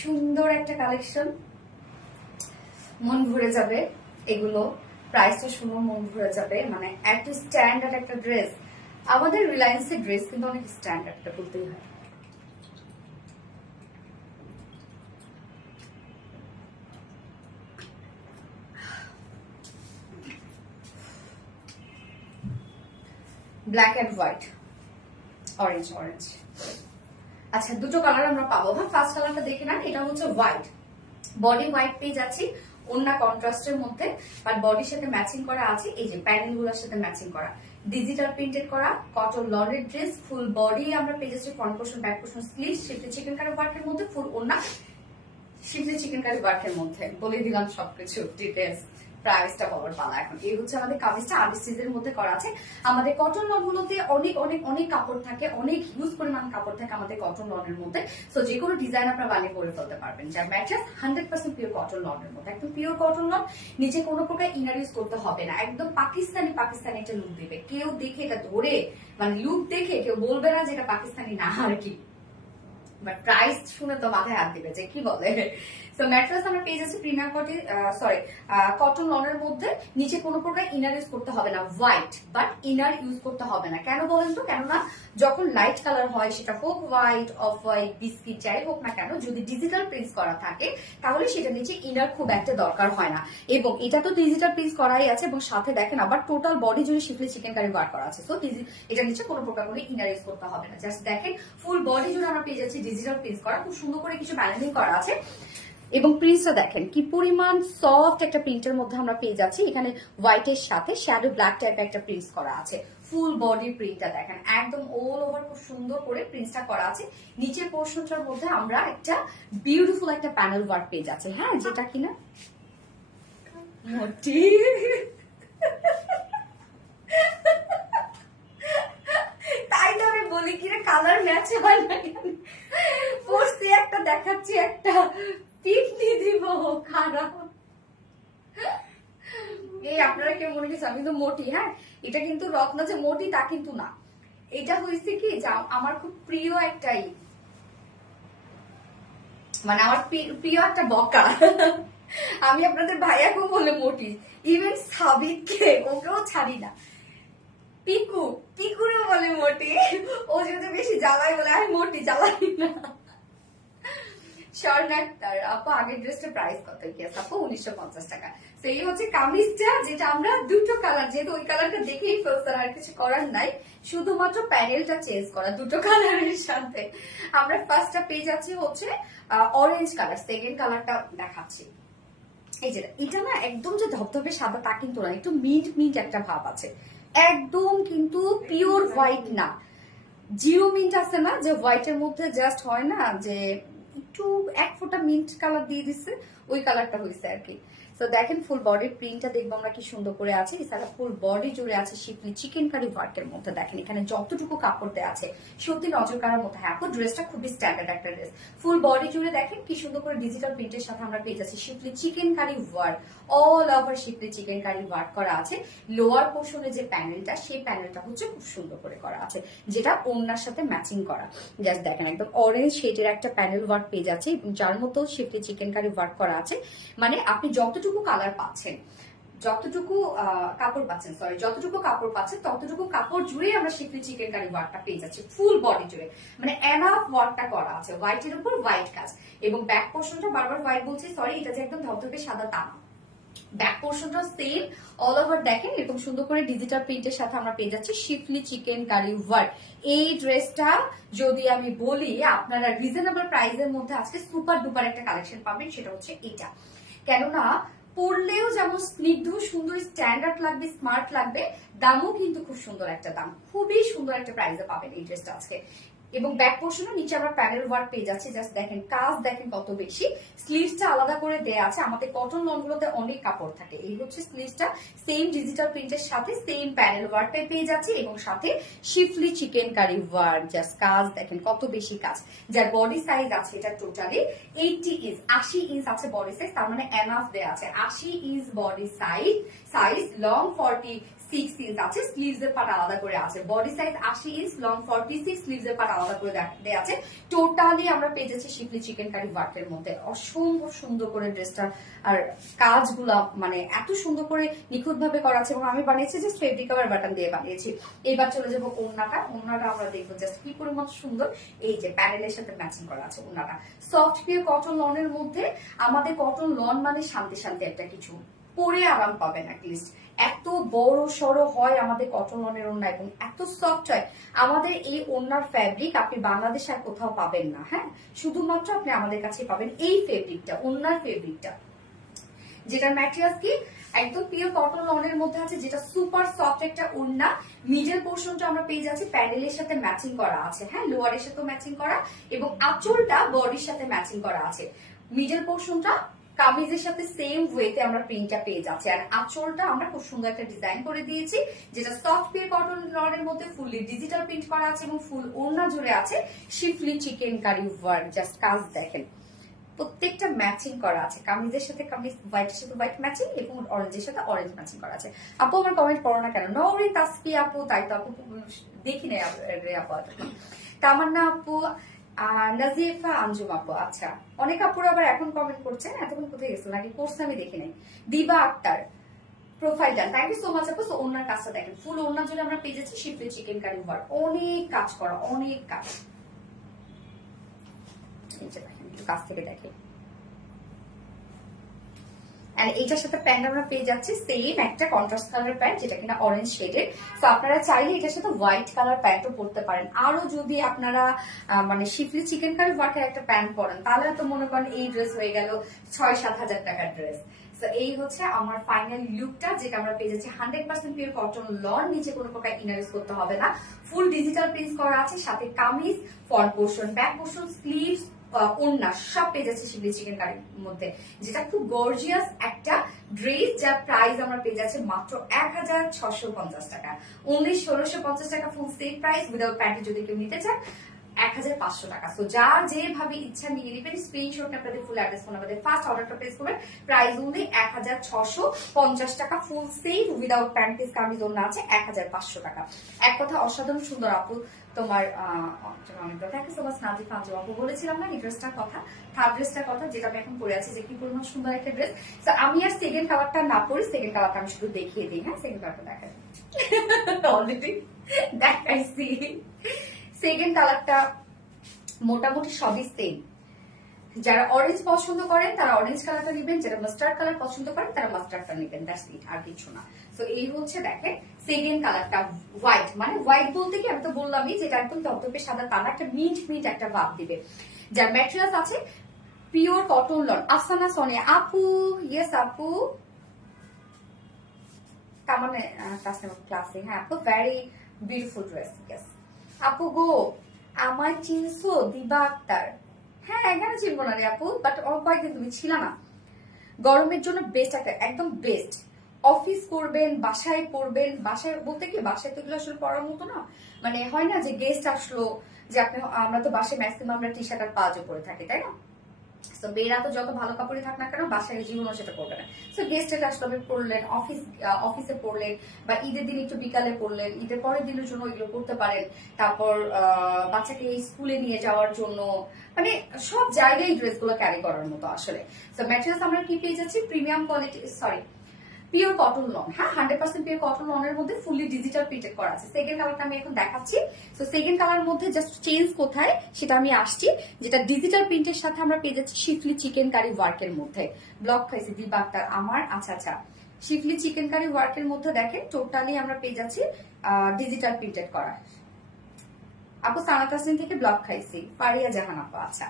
সুন্দর একটা কালেকশন, মন ভরে যাবে এগুলো, প্রাইসটা শুনে মন ভরে যাবে। মানে এত স্ট্যান্ডার্ড একটা ড্রেস, আমাদের রিলায়েন্সের ড্রেস কিন্তু অনেক স্ট্যান্ডার্ড, এটা বলতেই হয়। Black and white, orange orange. আচ্ছা দুটো কালার আমরা পাবো। হ্যাঁ ফার্স্ট কালারটা দেখে নেন, এটা হচ্ছে হোয়াইট, বডি হোয়াইট পেয়ে যাচ্ছি, ওন্না কন্ট্রাস্টের মধ্যে, বাট বডির সাথে ম্যাচিং করা আছে এই যে প্যানেল গুলোর সাথে ম্যাচিং করা, ডিজিটাল প্রিন্টেড করা কটন লনের ড্রেস। ফুল বডি আমরা পেয়ে যাচ্ছি, front portion back portion sleeve, শিফটে চিকেন কারি ওয়ার্কের মধ্যে, ফুল ওন্না শিফটে চিকেন কারি ওয়ার্কের মধ্যে। বলে দিলাম সবকিছু ডিটেলস, প্রাইসটা বলার পালা এখন। এই হচ্ছে আমাদের কামিজটা আর্টিস্টের মধ্যে করা আছে। আমাদের কটন লন গুলোতে অনেক অনেক অনেক কাপড় থাকে, অনেক হিউজ পরিমাণ কাপড় থাকে আমাদের কটন লনের মধ্যে। সো যে কোনো ডিজাইন আপনারা বানিয়ে করে ফেলতে পারবেন, যার ম্যাচেস 100% পিওর কটন লনের মধ্যে, একদম পিওর কটন লন। নিচে কোনো প্রকার ইনার ইউজ করতে হবে না, একদম পাকিস্তানি পাকিস্তানি একটা লুক দিবে। কেউ দেখে এটা ধরে মানে লুক দেখে কেউ বলবে না যে এটা পাকিস্তানি না আর কি, বাট প্রাইস শুনে তো মাথায় হাত দিবে যে কি বলে। সো ম্যাট্রেস আমরা পেয়ে যাচ্ছি প্রিমিয়াম কটন লনের মধ্যে, নিচে কোনো প্রকার ইনার ইউজ করতে হবে না, হোয়াইট বাট ইনার ইউজ করতে হবে না। কেন বলেন তো? কেননা যখন লাইট কালার হয়, সেটা হোক হোয়াইট, অফ হোয়াইট, বিস্কিট যাই হোক না কেন, যদি ডিজিটাল প্রিন্ট করা থাকে তাহলে সেটা নিচে ইনার খুব একটা দরকার হয় না। এবং এটা তো ডিজিটাল প্রিন্ট করাই আছে, এবং সাথে দেখেন আবার টোটাল বডি জুড়ে শিফলি চিকেন কারি ওয়ার্ক করা আছে। সো এটা নিচে কোনো প্রকার করে ইনার ইউজ করতে হবে না। জাস্ট দেখেন ফুল বডি জুড়ে আমরা পেয়ে যাচ্ছি ডিজিটাল প্রিন্ট করা, খুব সুন্দর করে কিছু ব্যালেন্সিং করা আছে। এবং প্রিন্টটা দেখেন কি পরিমাণ সফট একটা প্রিন্টের মধ্যে আমরা পেয়ে যাচ্ছি। এখানে হোয়াইটের সাথে শ্যাডো ব্ল্যাক টাইপের একটা প্রিন্ট করা আছে। ফুল বডি প্রিন্টটা দেখেন একদম অল ওভার খুব সুন্দর করে প্রিন্টটা করা আছে। নিচের পোর্শনটার মধ্যে আমরা একটা বিউটিফুল একটা প্যানেল ওয়ার্ক পেয়ে যাচ্ছি, হ্যাঁ, যেটা কিনা মোটি তাই তো আমি বলি কিনা কালার ম্যাচ হয় না, পড়ছি একটা দেখাচ্ছি একটা, পিকনি দিব খারাপ। এই আপনারা কেউ মনে করছে আমি তো মোটি, হ্যাঁ এটা কিন্তু রত্না যে মোটি তা কিন্তু না। এটা হয়েছে কি যে আমার খুব প্রিয় একটাই, মানে আমার প্রিয় একটা বকা। আমি আপনাদের ভাইয়াকেও বলে মোটি, ইভেন সাবিতকে ওকেও ছাড়ি না, পিকুরও বলে মোটি। ও যদি বেশি জ্বালাই বলে আমি মোটি, জ্বালাই না। আপু আগের ড্রেসটা প্রাইস কত কি আছে আপু? 1950 টাকা। সেই হচ্ছে কামিজটা, যেটা আমরা দুটো কালার, যেহেতু ওই কালারটা দেখেই ফেলছে, আর কিছু করার নাই, শুধুমাত্র প্যানেলটা চেঞ্জ করা দুটো কালারের সাথে। আমরা ফার্স্টটা পেয়ে যাচ্ছি হচ্ছে অরেঞ্জ কালার, সেকেন্ড কালারটা দেখাচ্ছি। এই যেটা, এটা না একদম যে ধবধবে সাদা তা কিন্তু না, একটু মিন্ট মিন্ট একটা ভাব আছে, একদম কিন্তু পিওর হোয়াইট না। জিরো মিন্ট আছে না, যে হোয়াইটের মধ্যে জাস্ট হয় না যে একটু এক ফোঁটা মিন্ট কালার দিয়ে দিচ্ছে, ওই কালারটা হয়েছে আর কি। তো দেখেন ফুল বডির প্রিন্টটা দেখবো আমরা কি সুন্দর করে আছে। এছাড়া ফুল বডি জুড়ে আছে শিফলি চিকেন কারি ওয়ার্কের মধ্যে। দেখেন এখানে যতটুকু কাপড় দেওয়া আছে সত্যি নজর কাড়ার মতো। হ্যাঁ আপনার ড্রেসটা খুবই স্ট্যান্ডার্ড একটা ড্রেস। ফুল বডি জুড়ে দেখেন কি সুন্দর করে ডিজিটাল প্রিন্টের সাথে আমরা পেয়ে যাচ্ছি schiffli chikankari work, all over schiffli chikankari work করা আছে। লোয়ার পোর্শনে যে প্যানেলটা, সেই প্যানেলটা হচ্ছে খুব সুন্দর করে করা আছে, যেটা ওড়নার সাথে ম্যাচিং করা। জাস্ট দেখেন একদম অরেঞ্জ শেডের একটা প্যানেল ওয়ার্ক পেয়ে যাচ্ছে, যার মতো শিফলি চিকেন কারি ওয়ার্ক করা আছে। মানে আপনি যতটুকু কালার পাচ্ছেন, যতটুকু কাপড় পাচ্ছেন ততটুকু কাপড় জুড়ে আমরা শিফলি চিকেন কারি ওয়ার্কটা পেয়ে যাচ্ছি ফুল বডি জুড়ে। মানে এনাফ ওয়ার্কটা করা আছে, হোয়াইটের উপর হোয়াইট কাজ। এবং ব্যাক পোর্শনটা বারবার হোয়াইট বলছি, সরি, এটা যে একদম ধবধবে সাদা তা না, ব্যাক পোর্শনটা সেম অল ওভার। দেখেন এরকম সুন্দর করে ডিজিটাল প্রিন্টের সাথে আমরা পেয়ে যাচ্ছি শিফলি চিকেন কারি ওয়ার্ক। এই ড্রেসটা যদি আমি বলি আপনারা রিজনেবল প্রাইসের মধ্যে আজকে সুপার ডুপার একটা কালেকশন পাবেন, সেটা হচ্ছে এটা। কেননা পরলেও যেমন স্নিগ্ধ সুন্দর স্ট্যান্ডার্ড লাগবে, স্মার্ট লাগবে, দামও কিন্তু খুব সুন্দর একটা দাম, খুবই সুন্দর একটা প্রাইসে পাবেন এই ড্রেসটা আজকে। এবং ব্যাক পোর্শনের নিচে আমরা প্যানেল ওয়ার্ক পেয়ে যাচ্ছি। জাস্ট দেখেন কাজ দেখেন কত বেশি। স্লিভসটা আলাদা করে দেয়া আছে। আমাদের কটন লনগুলোতে অনেক কাপড় থাকে। এই হচ্ছে স্লিভসটা, সেম ডিজিটাল প্রিন্টের সাথে সেম প্যানেল ওয়ার্কটাই পেয়ে যাচ্ছি এবং সাথে শিফলি চিকেন কারি ওয়ার্ক। জাস্ট কাজ দেখেন কত বেশি কাজ। যার বডি সাইজ আছে এটা টোটালি 80 ইঞ্চ, 80 ইঞ্চ আছে বডি সাইজ, তার মানে এনাফ দেয়া আছে। 80 inch body size long 46 inch আছে, স্লিভস এর পার্ট আলাদা করে আছে। Body size 80 inch, long 46, sleeves এর পার্ট আলাদা করে দেয়া আছে। টোটালি আমরা পেয়ে যাচ্ছি শিফলি চিকেন কারি ওয়ার্কের মধ্যে। অসম্ভব সুন্দর করে ড্রেসটা আর কাজগুলা মানে এত সুন্দর করে নিখুঁত ভাবে করা আছে এবং আমি বানিয়েছি জাস্ট ফেব্রিক কভার বাটন দিয়ে বানিয়েছি। এবার চলে যাবো ওড়নাটা। ওড়নাটা আমরা দেখবো জাস্ট কি পরিমাণ সুন্দর। এই যে প্যানেলের সাথে ম্যাচিং করা আছে ওড়নাটা। সফট পিওর কটন লনের মধ্যে। আমাদের কটন লন মানে শান্তি শান্তি একটা কিছু, পরে আরাম পাবেন। অ্যাটলিস্ট এত বড় সড়ো হয় আমাদের কটন লনের ওড়না এবং এত সফট হয়। আমাদের এই ওড়নার ফ্যাব্রিক আপনি বাংলাদেশে আর কোথাও পাবেন না। হ্যাঁ, শুধুমাত্র আপনি আমাদের কাছে পাবেন এই ফেব্রিকটা, ওড়নার ফেব্রিকটা, যেটা ম্যাটেরিয়াল কি একদম পিওর কটন লনের মধ্যে আছে, যেটা সুপার সফট একটা ওড়না। মিডল পোর্শনটা আমরা পেয়ে যাচ্ছি প্যানেলের সাথে ম্যাচিং করা আছে। হ্যাঁ, লোয়ারের সাথে ম্যাচিং করা এবং আঁচলটা বডির সাথে ম্যাচিং করা আছে। মিডল পোর্শনটা কামিজের সাথে সেম ওয়েতে আমরা প্রিন্টটা পেয়ে যাচ্ছি। আর আঁচলটা আমরা খুব সুন্দর একটা ডিজাইন করে দিয়েছি, যেটা সফট পিওর কটন লনের মধ্যে ফুললি ডিজিটাল প্রিন্ট করা আছে এবং ফুল ওড়না জুড়ে আছে schiffli chikankari work. Just কাজ দেখেন, প্রত্যেকটা ম্যাচিং করা আছে। কামিজের সাথে কামিজ, হোয়াইটের সাথে হোয়াইট ম্যাচিং এবং অরেঞ্জের সাথে অরেঞ্জ ম্যাচিং করা আছে। আপু আমার কমেন্ট পড়ো না কেন? নৌরি তাসফি আপু, তাই তো আপু দেখি নাই আপু। তামান্না আপু, নাজিফা আঞ্জুম আপু, আচ্ছা অনেক আপুর আবার এখন কমেন্ট করছেন। এতক্ষণ কোথায় গেছিল নাকি কোর্স আমি দেখি নাই। দিবা আক্তার প্রোফাইলটা, থ্যাংক ইউ সো মাচ আপু। ওনার কাজটা দেখেন, ফুল ওনার জন্য আমরা পেয়ে যাচ্ছি শিফলি চিকেন কারি ওয়ার্ক। অনেক কাজ করা, অনেক কাজ। কাছ থেকে দেখে এইটার সাথে প্যান্ট আমরা পেয়ে যাচ্ছি সেম একটা কন্ট্রাস্ট কালার প্যান্ট, যেটা কিনা অরেঞ্জ শেডের। তো আপনারা চাইলে এটার সাথে হোয়াইট কালার প্যান্টও পরতে পারেন। আরো যদি আপনারা মানে শিফলি চিকেন কারি ওয়ার্কের একটা প্যান্ট পরেন, তাহলে তো মনে করেন এই ড্রেস হয়ে গেল 6-7 হাজার টাকার ড্রেস। তো এই হচ্ছে আমার ফাইনাল লুকটা, যেটা আমরা পেয়ে যাচ্ছি 100% পিওর কটন লন। নিচে কোনো প্রকার ইনার ইউজ করতে হবে না। ফুল ডিজিটাল প্রিন্ট করা আছে, সাথে kameez, front portion, back portion, sleeves, ওড়না সব পেয়ে যাচ্ছে শিফলি চিকেন কারির মধ্যে, যেটা খুব গর্জিয়াস একটা ড্রেস, যার প্রাইস আমরা পেয়ে যাচ্ছি মাত্র 1650 টাকা। 1650 টাকা full set price, without panty যদি কেউ নিতে চান 1500 টাকা। সো যার যেভাবে ইচ্ছা নিয়ে নেবেন। স্ক্রিনশট আপনাদের ফুল অ্যাড্রেস ফোন আমাদের ফার্স্ট অর্ডারটা প্লেস করবেন। প্রাইস অনলি 1650 টাকা। ফুল সেট উইদাউট প্যান্টিস কামিজ ওড়না আছে 1500 টাকা। এক কথা অসাধারণ সুন্দর আপু তোমার। Thank you so much Nazifa Anjum আপু। বলেছিলাম না এই ড্রেসটার কথা, থার্ড ড্রেসটার কথা, যেটা আমি এখন পরে আছি, যে কি পরিমাণ সুন্দর একটা ড্রেস। তো আমি আর সেকেন্ড কালারটা না পরি, সেকেন্ড কালারটা আমি শুধু দেখিয়ে দিই। হ্যাঁ, সেকেন্ড কালারটা দেখাই অলরেডি দেখাইছি। সেকেন্ড কালারটা মোটামুটি সবই সেম। যারা অরেঞ্জ পছন্দ করেন তারা অরেঞ্জ কালারটা নেবেন, যারা মাস্টার্ড কালার পছন্দ করেন তারা মাস্টার্ডটা নেবেন। দ্যাটস ইট, আর কিছু না। তো এই হচ্ছে দেখেন সেকেন্ড কালারটা হোয়াইট, মানে হোয়াইট বলতে কি আমি তো বললামই, যেটা একদম ধপধপে সাদা কালার, একটা মিন্ট একটা ভাব দিবে। যার ম্যাটেরিয়াল আছে pure cotton loan. Afsana Sonia আপু, ইয়েস আপু, কামানে ক্লাসে। হ্যাঁ আপু, ভেরি বিউটিফুল ড্রেস। ইয়েস আপু গো, আমার চিনছো? দিবা আক্তার। হ্যাঁ, এখানে চিনবো না রে আপু, বাট কয়েকদিন তুমি ছিল না। গরমের জন্য বেস্ট একটা, একদম বেস্ট। অফিস করবেন, বাসায় পড়বেন। বাসায় বলতে কি, বাসায় তো এগুলো আসলে পড়ার মতো না। মানে হয় না যে গেস্ট আসলো, যে আপনি, আমরা তো বাসায় ম্যাক্সিমাম আমরা টি শার্ট আর প্লাজো পরে থাকি, তাই না? তো মেয়েরা তো যত ভালো কাপড়ই থাক না কেন, বাসায় জীবনও সেটা করবে না। তো গেস্টের আসলে পড়লেন, অফিসে পড়লেন, বা ঈদের দিন একটু বিকালে পড়লেন, ঈদের পরের দিনের জন্য এগুলো করতে পারেন। তারপর বাচ্চাকে স্কুলে নিয়ে যাওয়ার জন্য, মানে সব জায়গায় ড্রেসগুলো ক্যারি করার মতো আসলে। তো ম্যাটেরিয়ালস আমরা কি পেয়ে যাচ্ছি? Premium quality, sorry pure cotton loan. হ্যাঁ, 100% পিওর কটন লনের মধ্যে ফুললি ডিজিটাল প্রিন্টেড করা আছে। সেকেন্ড কালারটা আমি এখন দেখাচ্ছি। তো সেকেন্ড কালার মধ্যে জাস্ট চেঞ্জ কোথায় সেটা আমি আসছি, যেটা ডিজিটাল প্রিন্টের সাথে আমরা পেয়ে যাচ্ছি শিফলি চিকেন কারি ওয়ার্কের মধ্যে। ব্লক খাইছি দিবা আক্তার আমার। আচ্ছা আচ্ছা, শিফলি চিকেন কারি ওয়ার্কের মধ্যে দেখেন টোটালি আমরা পেয়ে যাচ্ছি ডিজিটাল প্রিন্টেড করা। আপু সানাত হাসিন থেকে ব্লক খাইছি। ফারিয়া জাহান আপু। আচ্ছা,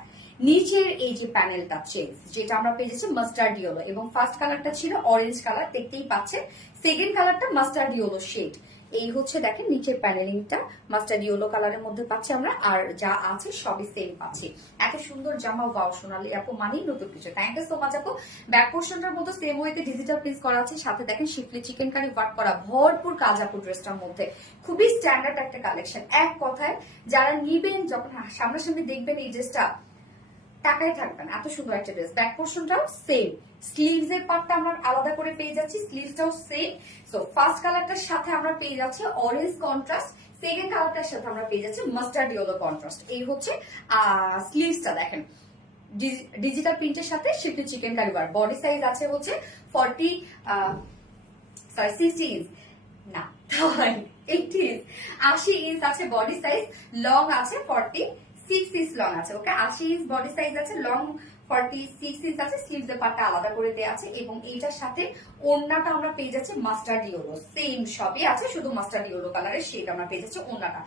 নিচের এই যে প্যানেলটা চেঞ্জ, যেটা আমরা পেয়ে যাচ্ছি মাস্টার্ড ইয়েলো, এবং ফার্স্ট কালারটা ছিল অরেঞ্জ কালার, দেখতেই পাচ্ছেন। সেকেন্ড কালারটা মাস্টার্ড ইয়েলো শেড। এই হচ্ছে দেখেন নিচের প্যানেলিংটা মাস্টার্ড ইয়েলো কালারের মধ্যে পাচ্ছি আমরা, আর যা আছে সবই সেম পাচ্ছি। এত সুন্দর জামা, ওয়াও সোনালি আপু মানেই নতুন কিছু। থ্যাংক ইউ সো মাচ আপু। ব্যাক পোর্শনটার মধ্যে সেম ওয়েতে ডিজিটাল প্রিন্ট করা আছে, সাথে দেখেন শিফলি চিকেন কারি ওয়ার্ক করা, ভরপুর কাজ আপু ড্রেসটার মধ্যে। খুবই স্ট্যান্ডার্ড একটা কালেকশন। এক কথায় যারা নিবেন, যখন সামনাসামনি দেখবেন এই ড্রেসটা টাকায় থাকবেন। এত সুন্দর একটা ড্রেস। ব্যাক পোর্শনটাও সেম, স্লিভস এর পার্টটা আমরা আলাদা করে পেয়ে যাচ্ছি, স্লিভসটাও সেম। সো ফার্স্ট কালারটার সাথে আমরা পেয়ে যাচ্ছি অরেঞ্জ কন্ট্রাস্ট, সেকেন্ড কালারটার সাথে আমরা পেয়ে যাচ্ছি মাস্টার্ড ইয়েলো কন্ট্রাস্ট। এই হচ্ছে স্লিভসটা দেখেন ডিজিটাল প্রিন্টের সাথে shift chikankari work. Body size আছে হচ্ছে 60 ইঞ্চ না 80 ইঞ্চ আছে বডি সাইজ, লং আছে 46 ইঞ্চ লং আছে। ওকে, 80 ইঞ্চ বডি সাইজ আছে, লং 46 ইঞ্চ আছে, স্লিভস এর পার্টটা আলাদা করে দেওয়া আছে। এবং এইটার সাথে ওড়নাটা আমরা পেয়ে যাচ্ছি মাস্টার্ড ইয়েলো, সেম সবই আছে, শুধু মাস্টার্ড ইয়েলো কালারের শেড আমরা পেয়ে যাচ্ছি ওড়নাটা,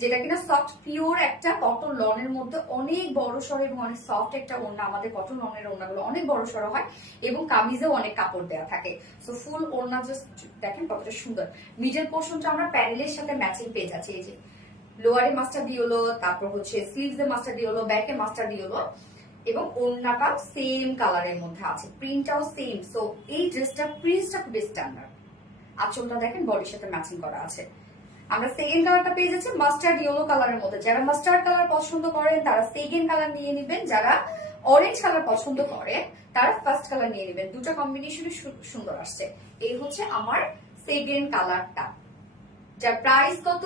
যেটা কিনা সফট পিওর একটা কটন লনের মধ্যে অনেক বড় সড়ো এবং অনেক সফট একটা ওড়না। আমাদের কটন লনের ওড়নাগুলো অনেক বড় সড়ো হয় এবং কামিজেও অনেক কাপড় দেওয়া থাকে। সো ফুল ওড়না জাস্ট দেখেন কতটা সুন্দর। মিডল পোর্শনটা আমরা প্যানেলের সাথে ম্যাচিং পেয়ে যাচ্ছি। এই যে লোয়ারে মাস্টার্ড ইয়েলো, তারপর হচ্ছে স্লিভস এ মাস্টার্ড ইয়েলো, ব্যাকে মাস্টার্ড ইয়েলো, এবং ওড়নাটাও সেম কালারের মধ্যে আছে, প্রিন্টটাও সেম। সো এই ড্রেসটা প্রিন্টটা খুবই স্ট্যান্ডার্ড। আঁচলটা দেখেন বডির সাথে ম্যাচিং করা আছে। আমরা সেকেন্ড কালারটা পেয়ে যাচ্ছি মাস্টার্ড ইয়েলো কালারের মধ্যে। যারা মাস্টার্ড কালার পছন্দ করেন তারা সেকেন্ড কালার নিয়ে নেবেন, যারা অরেঞ্জ কালার পছন্দ করেন তারা ফার্স্ট কালার নিয়ে নেবেন। দুটো কম্বিনেশনে সুন্দর আসছে। এই হচ্ছে আমার সেকেন্ড কালারটা, যার প্রাইস কত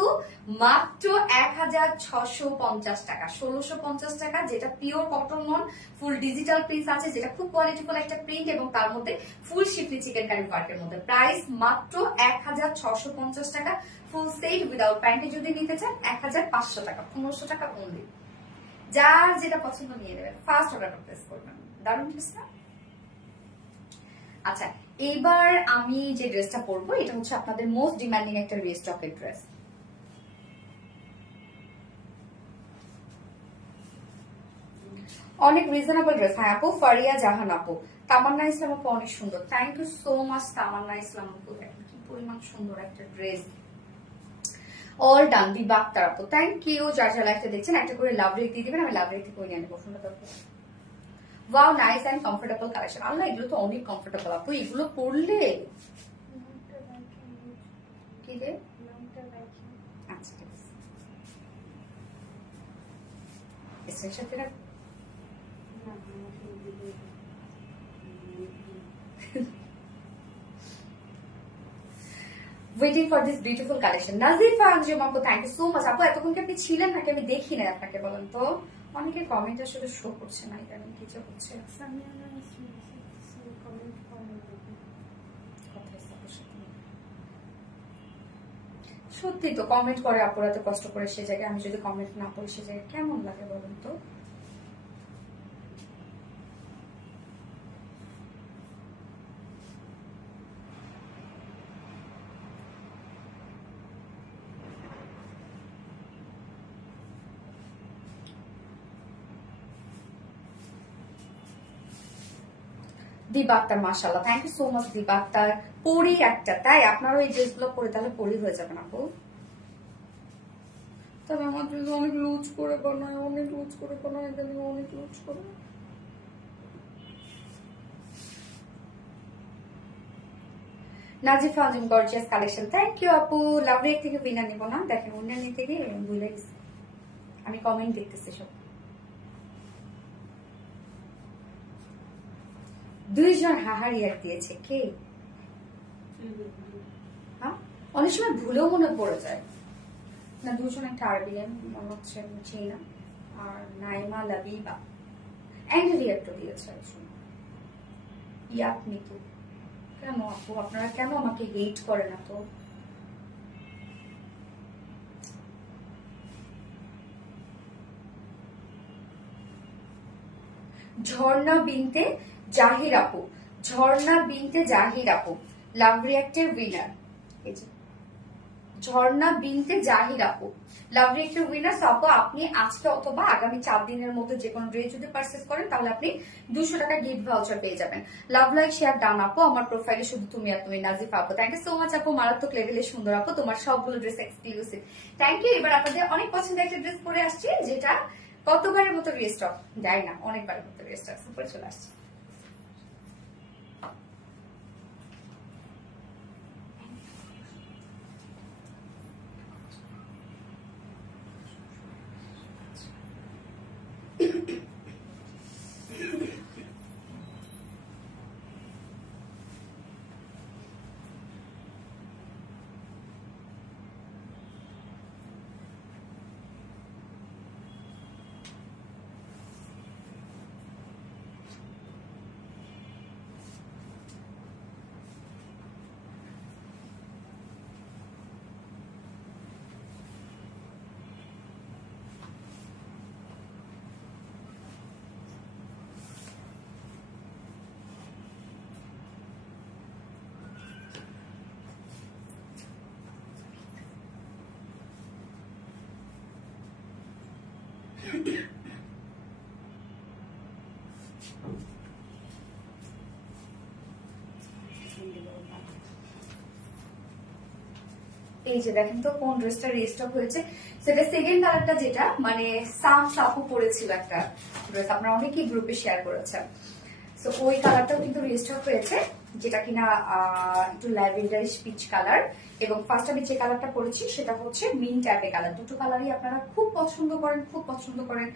মাত্র 1650 টাকা, 1650 টাকা, যেটা পিওর কটন নন, ফুল ডিজিটাল প্রিন্ট আছে, যেটা খুব কোয়ালিটিফুল একটা প্রিন্ট এবং তার মধ্যে ফুল শিফলি চিকেন কারি ওয়ার্কের মধ্যে। প্রাইস মাত্র 1650 টাকা, ফুল সেট উইদাউট প্যান্টে যদি নিতে চান 1500 টাকা, 1500 টাকা অনলি। যার যেটা পছন্দ নিয়ে নেবেন, ফার্স্ট অর্ডার প্লেস করবেন। দারুণ ড্রেস না? আচ্ছা, এইবার আমি যে ড্রেসটা পরবো এটা হচ্ছে আপনাদের মোস্ট ডিমান্ডিং একটা রিস্টকের ড্রেস। অনেক রিজনেবল ড্রেস। হ্যাঁ আপু, ফারিয়া জাহান আপু, তামান্না ইসলাম আপু অনেক সুন্দর। থ্যাংক ইউ সো মাচ তামান্না ইসলাম আপু, দেখেন কি পরিমাণ সুন্দর একটা ড্রেস। All done. দিবা আক্তার আপু, থ্যাংক ইউ। যার যারা লাইফটা দেখছেন একটা করে লাভ রেট দিয়ে দিবেন, আমি লাভ রেট থেকে নিয়ে নেবো। Wow, nice and comfortable collection. আল্লাহ, এগুলো তো অনেক কমফোর্টেবল আপু, এগুলো পরলে কি রে? আচ্ছা ঠিক আছে, স্ক্রিনশট দিয়ে রাখ। Waiting for this beautiful collection. Nazifa Anjum আপু, থ্যাংক ইউ সো মাচ আপু। এতক্ষণ কি আপনি ছিলেন নাকি আমি দেখি না আপনাকে? বলেন তো, অনেকে কমেন্ট আসলে শো করছে না, এটা কি যে হচ্ছে। সত্যি তো কমেন্ট করে আপুরা এত কষ্ট করে, সে জায়গায় আমি যদি কমেন্ট না করি সে জায়গায় কেমন লাগে বলুন তো? দিবা আক্তার, মাশাআল্লাহ, থ্যাংক ইউ সো মাচ দিবা আক্তার। পরি একটা, তাই আপনারও এই ড্রেসগুলো পরে তাহলে পরি হয়ে যাবেন আপু। তবে আমার ড্রেস অনেক লুজ করে বানায়, অনেক লুজ করে বানায়, অনেক লুজ করে। Nazifa Anjum, gorgeous collection, thank you আপু। লাভ রেক থেকে বিনা নিব না, দেখেন উন্নয়ন নিতে গিয়ে ভুলে গেছি, আমি কমেন্ট দেখতেছি সব। দুইজন হাহারিয়ার দিয়েছে কে? হ্যাঁ, অনেক সময় ভুলেও মনে পড়ে যায় না। দুজন একটা আরবিয়ান মনে হচ্ছে, চিনি না। আর নাইমা লাবিবা অ্যান্ডেলিয়া একটা দিয়েছে একজন। ইয়াক মিতু। কেন আপু আপনারা কেন আমাকে হেট করেন না? তো ঝর্ণা বিনতে জাহির আপু, ঝর্ণা বিনতে জাহির আপু লাভ রিয়াক্টের উইনার। এই যে ঝর্ণা বিনতে জাহির আপু, লাভলি একটা উইনার। আপু আপনি আজকে অথবা আগামী 4 দিনের মধ্যে যে কোনো ড্রেস যদি পারচেস করেন তাহলে আপনি 200 টাকা গিফট ভাউচার পেয়ে যাবেন। লাভ লাইক শেয়ার ডান আপু, আমার প্রোফাইলে শুধু তুমি আর তুমি, নাজিফা আপু। থ্যাংক ইউ সো মাচ আপু, মারাত্মক লেভেলে সুন্দর আপু, তোমার সবগুলো ড্রেস এক্সক্লুসিভ। Thank you. এবার আপনাদের অনেক পছন্দের একটা ড্রেস পরে আসছি, যেটা কতবারের মতো রিস্টক দেয় না, অনেকবারের মতো রিস্টক উপরে চলে আসছে। এই যে দেখেন তো কোন ড্রেসটা রিস্টক হয়েছে, সেটা সেকেন্ড কালারটা, যেটা মানে সাম সাপু পরেছিল একটা ড্রেস, আপনারা অনেকেই গ্রুপে শেয়ার করেছেন। তো ওই কালারটাও কিন্তু রিস্টক হয়েছে, যেটা কিনা একটু ল্যাভেন্ডারিশ পিচ কালার, এবং ফার্স্ট আমি যে কালারটা পরেছি সেটা হচ্ছে মিন্ট ট্যাপে কালার। দুটো কালারই আপনারা খুব পছন্দ করেন, খুব পছন্দ করেন,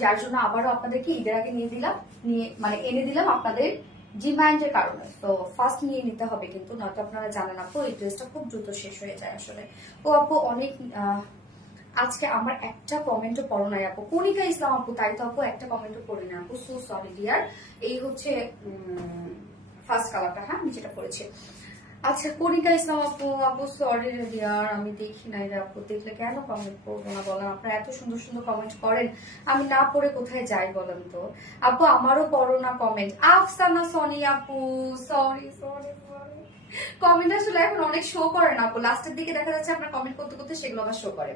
যার জন্য আবারও আপনাদেরকে ঈদের আগে মানে এনে দিলাম আপনাদের ডিমান্ডের কারণে। তো ফার্স্ট নিয়ে নিতে হবে কিন্তু, নয়তো আপনারা জানেন আপু এই ড্রেসটা খুব দ্রুত শেষ হয়ে যায় আসলে। ও আপু অনেক আজকে আমার একটা কমেন্টও পড়ো নাই আপু। কণিকা ইসলাম আপু, তাই তো আপু একটা কমেন্টও পড়ি না আপু, সো সরি ডিয়ার। এই হচ্ছে ফার্স্ট কালারটা, হ্যাঁ আমি যেটা পড়েছি। আচ্ছা কণিকা ইসলাম আপু, আপু সরি ডিয়ার, আমি দেখি নাই রে আপু, দেখলে কেন কমেন্ট করবো না বলেন? আপনারা এত সুন্দর সুন্দর কমেন্ট করেন, আমি না পড়ে কোথায় যাই বলেন তো? আপু আমারও পড়ো না কমেন্ট। আফসানা সনি আপু, সরি সরি সরি, কমেন্ট আসলে এখন অনেক শো করে না আপু, লাস্টের দিকে দেখা যাচ্ছে আপনার কমেন্ট করতে করতে সেগুলো আবার শো করে।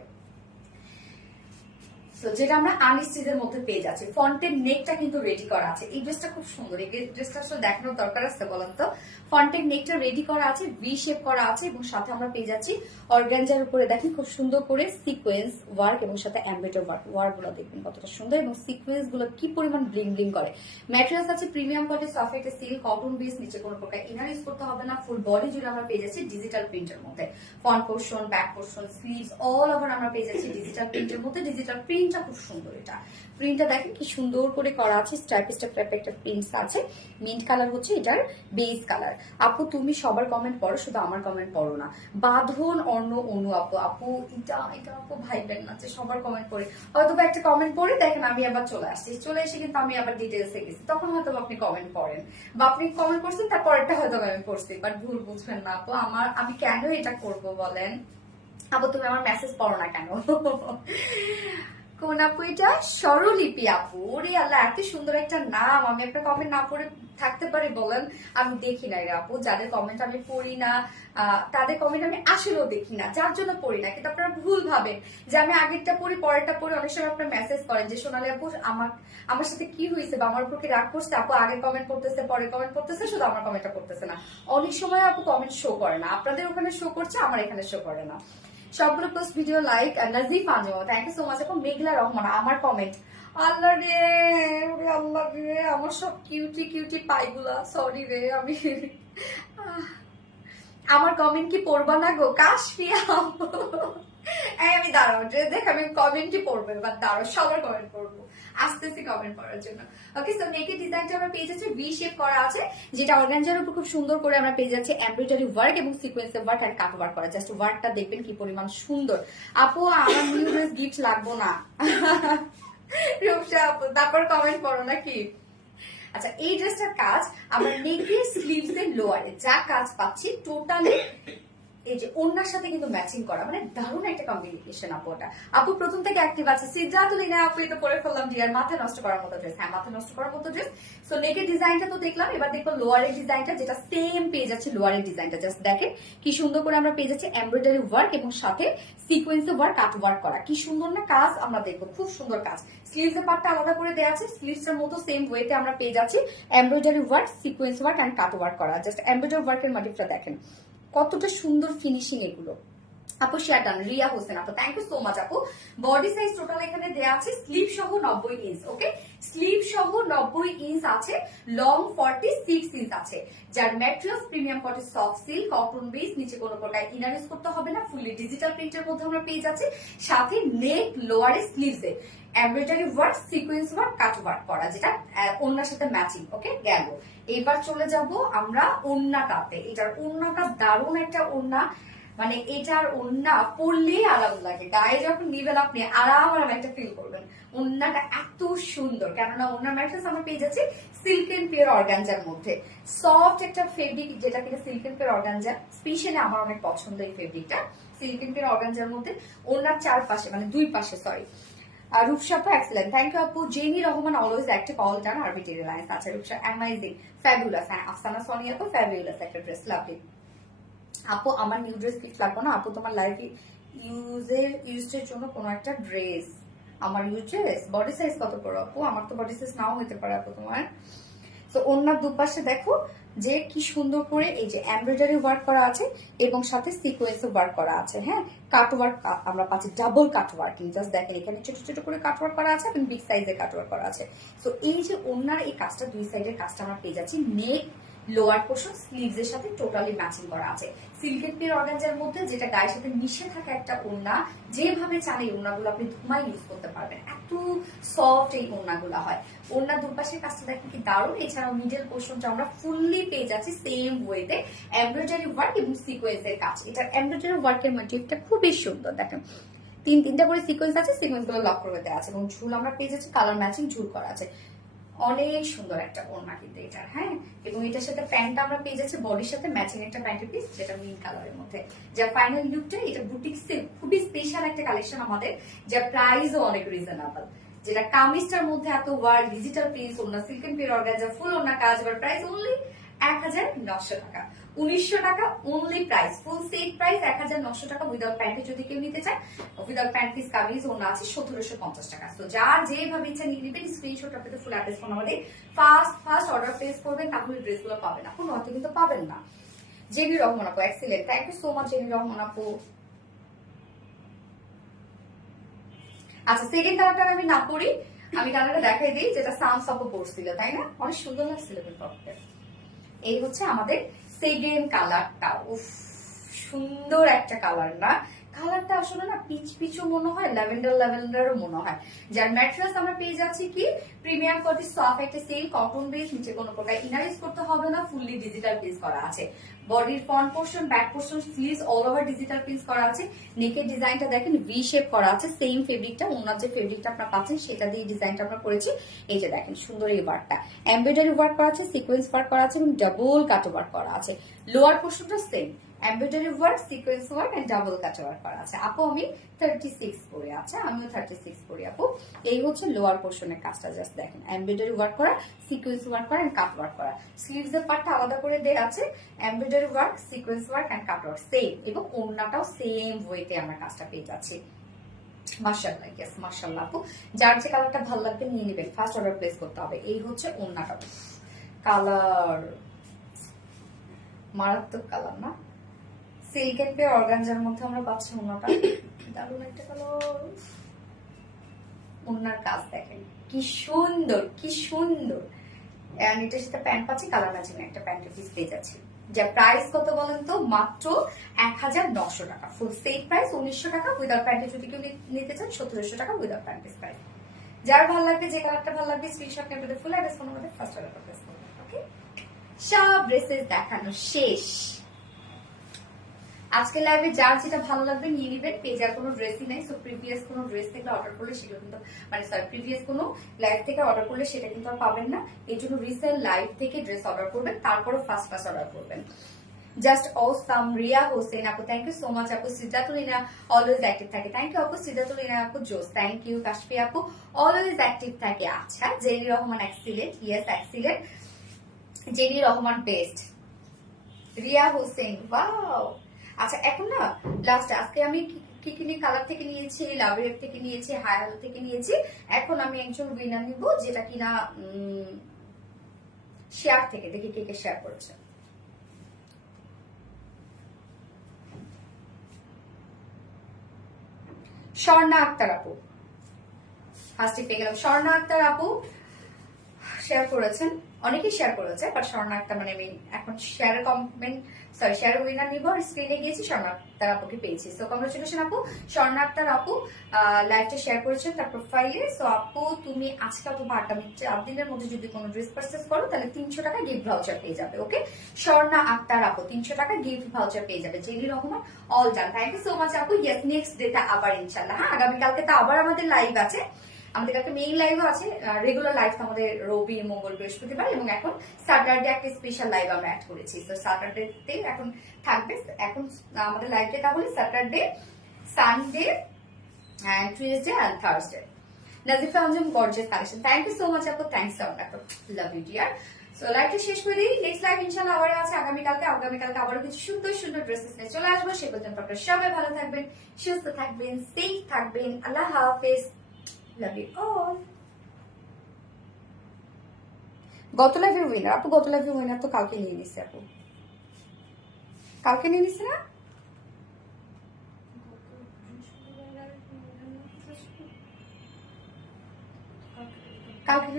যেটা আমরা আনস্টিচের মধ্যে পেয়ে যাচ্ছি। ফন্টের নেকটা কিন্তু রেডি করা আছে। এই ড্রেসটা খুব সুন্দর, এই ড্রেসটা আসলে দেখানোর দরকার আছে বলেন তো? ফন্টের নেকটা রেডি করা আছে, ভি শেপ করা আছে, এবং সাথে আমরা পেয়ে যাচ্ছি অর্গানজার উপরে দেখেন খুব সুন্দর করে সিকোয়েন্স ওয়ার্ক, এবং সাথে এমব্রয়ডারি ওয়ার্ক গুলো দেখবেন কতটা সুন্দর, এবং সিকোয়েন্স গুলো কি পরিমাণ ব্লিং ব্লিং করে। ম্যাটেরিয়ালস আছে প্রিমিয়াম কোয়ালিটি, সফট একটা সিল্ক কটন বেস, নিচে কোনো প্রকার ইনার ইউজ করতে হবে না। ফুল বডি জুড়ে আমরা পেয়ে যাচ্ছি ডিজিটাল প্রিন্টের মধ্যে, front portion, back portion, sleeves all over আমরা পেয়ে যাচ্ছি ডিজিটাল প্রিন্টের মধ্যে। ডিজিটাল প্রিন্টটা খুব সুন্দর, এটা প্রিন্টটা দেখেন কি সুন্দর করে করা আছে, স্ট্রাইপ স্ট্রাইপ টাইপের একটা প্রিন্টস আছে। মিন্ট কালার হচ্ছে এটার বেস কালার। আপু তুমি সবার কমেন্ট পড়ো, শুধু আমার কমেন্ট পড়ো না। বাঁধন অন্য অনু আপু, আপু এটা এটা আপু ভাইবেন না যে সবার কমেন্ট পড়ি, হয়তো একটা কমেন্ট পড়ে দেখেন আমি আবার চলে আসছি, চলে এসে কিন্তু আমি আবার ডিটেলসে গেছি, তখন হয়তো আপনি কমেন্ট পড়েন, বা আপনি কমেন্ট করছেন তারপরটা হয়তো আমি পড়ছি, বাট ভুল বুঝবেন না আপু। আমি কেন এটা করবো বলেন আপু? তুমি আমার মেসেজ পড়ো না কেন? কোন আপু এটা? স্বরলিপি আপু, ওরে আল্লাহ এত সুন্দর একটা নাম, আমি একটা কমেন্ট না পড়ে থাকতে পারি বলেন? আমি দেখি না আপু, যাদের কমেন্ট আমি পড়ি না তাদের কমেন্ট আমি আসলেও দেখি না, যার জন্য পড়ি না। কিন্তু আপনারা ভুল ভাবেন যে আমি আগেরটা পড়ি পরেরটা পড়ি। অনেক সময় আপনারা মেসেজ করেন যে সোনালী আপু আমার সাথে কি হয়েছে, বা আমার উপর কি রাগ করছে, আপু আগে কমেন্ট করতেছে পরে কমেন্ট করতেছে, শুধু আমার কমেন্টটা করতেছে না। অনেক সময় আপু কমেন্ট শো করে না, আপনাদের ওখানে শো করছে, আমার এখানে শো করে না। সবগুলো post video like. Nazif Anjum, thank you so much আপু। মেঘলা রহমান, আমার কমেন্ট, আল্লাহ রে আল্লাহ রে, আমার সব কিউটি কিউটি পাইগুলা, সরি রে আমি আমার কমেন্ট কি পড়বা না গো? কাশফিয়া আপু আমি দাঁড়াবো দেখ, আমি কমেন্টই পড়বো, এবার দাঁড়াও সবার কমেন্ট পড়বো, আসতেছি কমেন্ট পড়ার জন্য। ওকে, সো নেকের ডিজাইনটা আমরা পেয়ে যাচ্ছি ভি শেপ করা আছে, যেটা অর্গানজার উপর খুব সুন্দর করে আমরা পেয়ে যাচ্ছি এমব্রয়ডারি ওয়ার্ক এবং সিকোয়েন্সের ওয়ার্ক আর কাট ওয়ার্ক করা। জাস্ট ওয়ার্কটা দেখবেন কি পরিমাণ সুন্দর। আপু আমার নিউ ড্রেস গিফট লাগবো না রূপসা আপু, তারপর কমেন্ট করো নাকি? আচ্ছা, এই ড্রেসটার কাজ আমরা নেকের স্লিভস এর লোয়ারে যা কাজ পাচ্ছি টোটালি এই যে ওড়নার সাথে কিন্তু ম্যাচিং করা, মানে দারুণ একটা কম্বিনেশন আপু। ওটা আপু প্রথম থেকে অ্যাক্টিভ আছে। সিদ্ধাতুলিনা আপু এটা পরে ফেললাম ডিয়ার, মাথা নষ্ট করার মতো ড্রেস। হ্যাঁ, মাথা নষ্ট করার মতো ড্রেস। সো নেকের ডিজাইনটা তো দেখলাম, এবার দেখবো লোয়ারের ডিজাইনটা, যেটা সেম পেয়ে যাচ্ছে লোয়ারের ডিজাইনটা। জাস্ট দেখেন কি সুন্দর করে আমরা পেয়ে যাচ্ছি এমব্রয়ডারি ওয়ার্ক এবং সাথে সিকোয়েন্স ওয়ার্ক, কাট ওয়ার্ক করা। কি সুন্দর না কাজ, আমরা দেখবো খুব সুন্দর কাজ। স্লিভস এর পার্টটা আলাদা করে দেওয়া আছে, স্লিভস এর মতো সেম ওয়েতে আমরা পেয়ে যাচ্ছি embroidery work, sequence work and cut work করা। জাস্ট এমব্রয়ডারি ওয়ার্কের মোটিভটা দেখেন কতটা সুন্দর ফিনিশিং এগুলো। আপু শেয়ার ডান, রিয়া হোসেন আপু, থ্যাংক ইউ সো মাচ আপু। বডি সাইজ টোটাল এখানে দেয়া আছে স্লিভ সহ 90 ইঞ্চ। ওকে, স্লিভ সহ 90 ইঞ্চ আছে, লং 46 ইঞ্চ আছে। যার materials premium cotton soft silk, cotton base, নিচে কোনো প্রকার ইনার ইউজ করতে হবে না, ফুললি ডিজিটাল প্রিন্টের মধ্যে আমরা পেয়ে যাচ্ছি। সাথে নেক লোয়ারে স্লিভসে embroidery work, sequence work, cut work করা, যেটা ওড়নার সাথে ম্যাচিং। ওকে, গেল। এবার চলে যাব আমরা ওড়নাটাতে। এটার ওড়নাটা দারুণ একটা ওড়না, মানে এটার ওড়না পরলেই আরাম লাগে, গায়ে যখন নিবেন আপনি আরাম আরাম একটা ফিল করবেন। ওড়নাটা এত সুন্দর, কেননা ওড়নার ম্যাট্রেস আমরা পেয়ে যাচ্ছি সিল্ক এন্ড পিওর অর্গানজার মধ্যে। সফট একটা ফেব্রিক, যেটা কিনা silk and pure organza, specially আমার অনেক পছন্দ এই ফেব্রিকটা, সিল্ক এন্ড পিওর অর্গানজার মধ্যে। ওড়নার চারপাশে মানে দুই পাশে, সরি, রূপসাপা এক্সেলেন্ট, থ্যাংক ইউ আপু। Jenny Rahman always active all time, আরবিটি রিলায়েন্স। আচ্ছা রূপসা অ্যামাইজিং, ফ্যাবুলাস। হ্যাঁ, আফসানা সোনিয়া তো ফ্যাবুলাস একটা ড্রেস, লাভলি। আপু আমার নিউ ড্রেস গিফট লাগবে না আপু, তোমার লাইফ ইউজের জন্য কোনো একটা ড্রেস। আমার ইউজ ড্রেস বডি সাইজ কত করো আপু? আমার তো বডি সাইজ নাও হতে পারে আপু তোমার। তো ওনার দুপাশে দেখো যে কি সুন্দর করে এই যে এমব্রয়ডারি ওয়ার্ক করা আছে এবং সাথে সিকোয়েন্স ওয়ার্ক করা আছে। হ্যাঁ, কাট ওয়ার্ক আমরা পাচ্ছি, ডাবল কাট ওয়ার্কিং। জাস্ট দেখেন এখানে ছোট ছোট করে কাট ওয়ার্ক করা আছে এবং বিগ সাইজের কাট ওয়ার্ক করা আছে। তো এই যে ওনার এই কাজটা, দুই সাইডের কাজটা আমরা পেয়ে যাচ্ছি। নেক, লোয়ার পোর্শন, স্লিভস এর সাথে টোটালি ম্যাচিং করা আছে। সিল্কের পিওর অর্গানজার মধ্যে, যেটা গায়ের সাথে মিশে থাকে একটা ওড়না। যেভাবে চান এই ওড়নাগুলো আপনি ধুমাই ইউজ করতে পারবেন, এত সফট এই ওড়নাগুলো হয়। ওড়না দুপাশের কাজটা দেখেন কি দারুণ। এছাড়াও মিডল পোর্শনটা আমরা ফুললি পেয়ে যাচ্ছি সেম ওয়েতে এমব্রয়ডারি ওয়ার্ক এবং সিকোয়েন্সের কাজ। এটা এমব্রয়ডারি ওয়ার্কের মোটিভটা খুবই সুন্দর, দেখেন তিনটা করে সিকোয়েন্স আছে, সিকোয়েন্স গুলো লক করে দেওয়া আছে এবং ঝুল আমরা পেয়ে যাচ্ছি কালার ম্যাচিং ঝুল করা আছে। অনেক সুন্দর একটা ওড়না কিন্তু এটা। হ্যাঁ, এবং এটার সাথে প্যান্টটা আমরা পেয়ে যাচ্ছি বডির সাথে ম্যাচিং একটা প্যান্টের পিস, যেটা মিন কালারের মধ্যে। যার ফাইনাল লুকটা, এটা বুটিক সিল্ক, খুবই স্পেশাল একটা কালেকশন আমাদের, যার প্রাইসও অনেক রিজনেবল। যেটা কামিজটার মধ্যে এত ওয়ার্ক, ডিজিটাল প্রিন্ট, ওড়না সিল্ক এন্ড পিওর অর্গানজা, ফুল ওড়না কাজ, এবার প্রাইস অনলি 1900 টাকা, 1900 টাকা only price. Full set price 1900 টাকা। উইদাউট প্যান্টে যদি কেউ নিতে চায়, উইদাউট প্যান্ট পিস কামিজ ওনা আছে 1750 টাকা। তো যার যেভাবে ইচ্ছা নিয়ে নেবেন, স্ক্রিনশট আপনাদের ফুল অ্যাড্রেস ফোন আমাদের ফার্স্ট অর্ডার প্লেস করবেন, তাহলে ড্রেসগুলো পাবেন। এখন হয়তো কিন্তু পাবেন না। জেনি রহমান আপু excellent, thank you so much Jenny Rahman আপু। আচ্ছা, সেকেন্ড কালারটা আমি না পড়ি, আমি কালারটা দেখাই দিই, যেটা সামস আপু পড়ছিল, তাই না? অনেক সুন্দর লাগছিল কিন্তু। এই হচ্ছে আমাদের সেকেন্ড কালারটা। উফ, সুন্দর একটা কালার না? কালারটা আসলে না পিচ পিচও মনে হয়, ল্যাভেন্ডারও মনে হয়। যার ম্যাটেরিয়ালস আমরা পেয়ে যাচ্ছি কি প্রিমিয়াম কোয়ালিটি সফট একটা সিল্ক, কটন বেস, নিচে কোনো প্রকার ইনার ইউজ করতে হবে না, ফুললি ডিজিটাল প্রিন্ট করা আছে। বডির front portion, back portion, sleeves all over digital print করা আছে। নেকের ডিজাইনটা দেখেন ভি শেপ করা আছে, সেম ফেব্রিকটা, ওনার যে ফেব্রিকটা আপনারা পাচ্ছেন সেটা দিয়ে ডিজাইনটা আমরা করেছি। এই যে দেখেন সুন্দর এই ওয়ার্কটা, এমব্রয়ডারি ওয়ার্ক করা আছে, সিকোয়েন্স ওয়ার্ক করা আছে এবং ডাবল কাট ওয়ার্ক করা আছে। লোয়ার পোর্শনটা same embroidery work, sequence work and double cut work করা আছে। আপু আমি 36 পরে আছে, আমিও 36 পরি আপু। এই হচ্ছে লোয়ার পোর্শনের কাজটা, জাস্ট দেখেন এমব্রয়ডারি ওয়ার্ক করা, সিকোয়েন্স ওয়ার্ক করা এন্ড কাট ওয়ার্ক করা। স্লিভস এর পার্টটা আলাদা করে দেয়া আছে, embroidery work, sequence work and cut work same, এবং ওড়নাটাও সেম ওয়েতে আমরা কাজটা পেয়ে যাচ্ছি। মাশাআল্লাহ, ইয়েস মাশাআল্লাহ আপু। যার যে কালারটা ভালো লাগবে নিয়ে নেবেন, ফার্স্ট অর্ডার প্লেস করতে হবে। এই হচ্ছে ওড়নাটা, কালার মারাত্মক কালার না? সিল্ক এন্ড পিওর অর্গানজার মধ্যে আমরা পাচ্ছি ওড়নাটা, দারুণ একটা কালার। ওড়নার কাজ দেখেন কি সুন্দর, কি সুন্দর। এন্ড এটার সাথে প্যান্ট পাচ্ছি কালার ম্যাচিং একটা প্যান্টের পিস পেয়ে যাচ্ছি। যা প্রাইস কত বলেন তো? মাত্র 1900 টাকা। ফুল সেট প্রাইস 1900 টাকা। উইদাউট প্যান্টে যদি কেউ নিতে চান 1700 টাকা উইদাউট প্যান্ট পিস প্রাইস। যার ভালো লাগবে, যে কালারটা ভালো লাগবে, স্ক্রিনশট নিয়ে ফুল অ্যাড্রেস ফোন আমাদের ফার্স্ট অর্ডার প্লেস করবেন। ওকে, সব ড্রেসেস দেখানো শেষ। আজকে লাইভে যার যেটা ভালো লাগবে নিয়ে নেবেন। পেজে আর কোনো ড্রেসই নাই, সো প্রিভিয়াস কোনো ড্রেস থেকে অর্ডার করলে সেটা কিন্তু, মানে সরি, প্রিভিয়াস কোনো লাইভ থেকে অর্ডার করলে সেটা কিন্তু আর পাবেন না। এই জন্য রিসেল লাইভ থেকে ড্রেস অর্ডার করবেন, তারপরে ফার্স্ট অর্ডার করবেন। Just awesome. রিয়া হোসেন আপু থ্যাংক ইউ সো মাচ আপু। সিদ্ধাতুলিনা অলওয়েজ অ্যাক্টিভ থাকে, থ্যাংক ইউ আপু। সিদ্ধাতুলিনা আপু জোস, থ্যাংক ইউ। কাশফি আপু অলওয়েজ অ্যাক্টিভ থাকে। আচ্ছা, jenny Rahman excellent, yes excellent. Jenny Rahman best. Riya Hossain wow. আচ্ছা এখন না লাস্ট আজকে আমি কি কি কালার থেকে নিয়েছি, লাভের থেকে নিয়েছি, হায়াল থেকে নিয়েছি। এখন আমি একজন উইনার নিব যেটা কিনা শেয়ার থেকে। দেখি কে কে শেয়ার করেছে। স্বর্ণা আক্তার আপু, ফার্স্টে পেয়ে গেলাম। স্বর্ণা আক্তার আপু শেয়ার করেছেন, অনেকেই শেয়ার করেছে, বাট স্বর্ণা আক্তার মানে আমি এখন share comment sorry share winner নিব। স্ক্রিনে গিয়েছি, স্বর্ণা আক্তার আপুকে পেয়েছি। সো কংগ্রেচুলেশন আপু। স্বর্ণা আক্তার আপু লাইভটা শেয়ার করেছেন তার প্রোফাইলে। সো আপু তুমি আজকে অথবা আগামী 4 দিনের মধ্যে যদি কোনো ড্রেস পারচেস করো তাহলে 300 টাকা গিফট ভাউচার পেয়ে যাবে। ওকে, স্বর্ণা আক্তার আপু 300 টাকা গিফট ভাউচার পেয়ে যাবে। Jenny Rahman all done, thank you so much আপু। ইয়েস, নেক্সট ডেটা আবার ইনশাল্লাহ। হ্যাঁ, আগামীকালকে তো আবার আমাদের লাইভ আছে। আমাদের কাছে মেইন লাইভও আছে, রেগুলার লাইভ আমাদের রবি, মঙ্গল, বৃহস্পতিবার, এবং এখন স্যাটারডে একটা স্পেশাল লাইভ আমরা অ্যাড করেছি। তো স্যাটারডেতে এখন থাকবে। এখন আমাদের লাইভে তাহলে Saturday, Sunday, and Tuesday and Thursday. Nazifa Anjum gorgeous collection, thank you so much আপু, থ্যাংকস আপু, লাভ ইউ ডিয়ার। সো লাইভটা শেষ করে দিই। নেক্সট লাইভ ইনশাআল্লাহ আবার আছে আগামীকালকে। আগামীকালকে আবারও কিছু সুন্দর সুন্দর ড্রেসেস নিয়ে চলে আসবো। সে পর্যন্ত আপনারা সবাই ভালো থাকবেন, সুস্থ থাকবেন, সেফ থাকবেন। আল্লাহ হাফেজ, লাভ ইউ অল। গত লাইভে উইনার আপু, গত লাইভে উইনার তো কালকে নিয়ে নিছে আপু, কালকে নিয়ে নিছে না?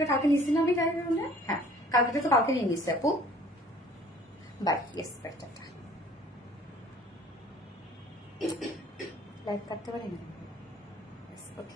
কালকে নিছি না আমি লাইভে উইনার? হ্যাঁ, কালকে তো কালকে নিয়ে নিছে আপু। Bye, yes, bye, tata. Live কাটতে পারি না? ওকে।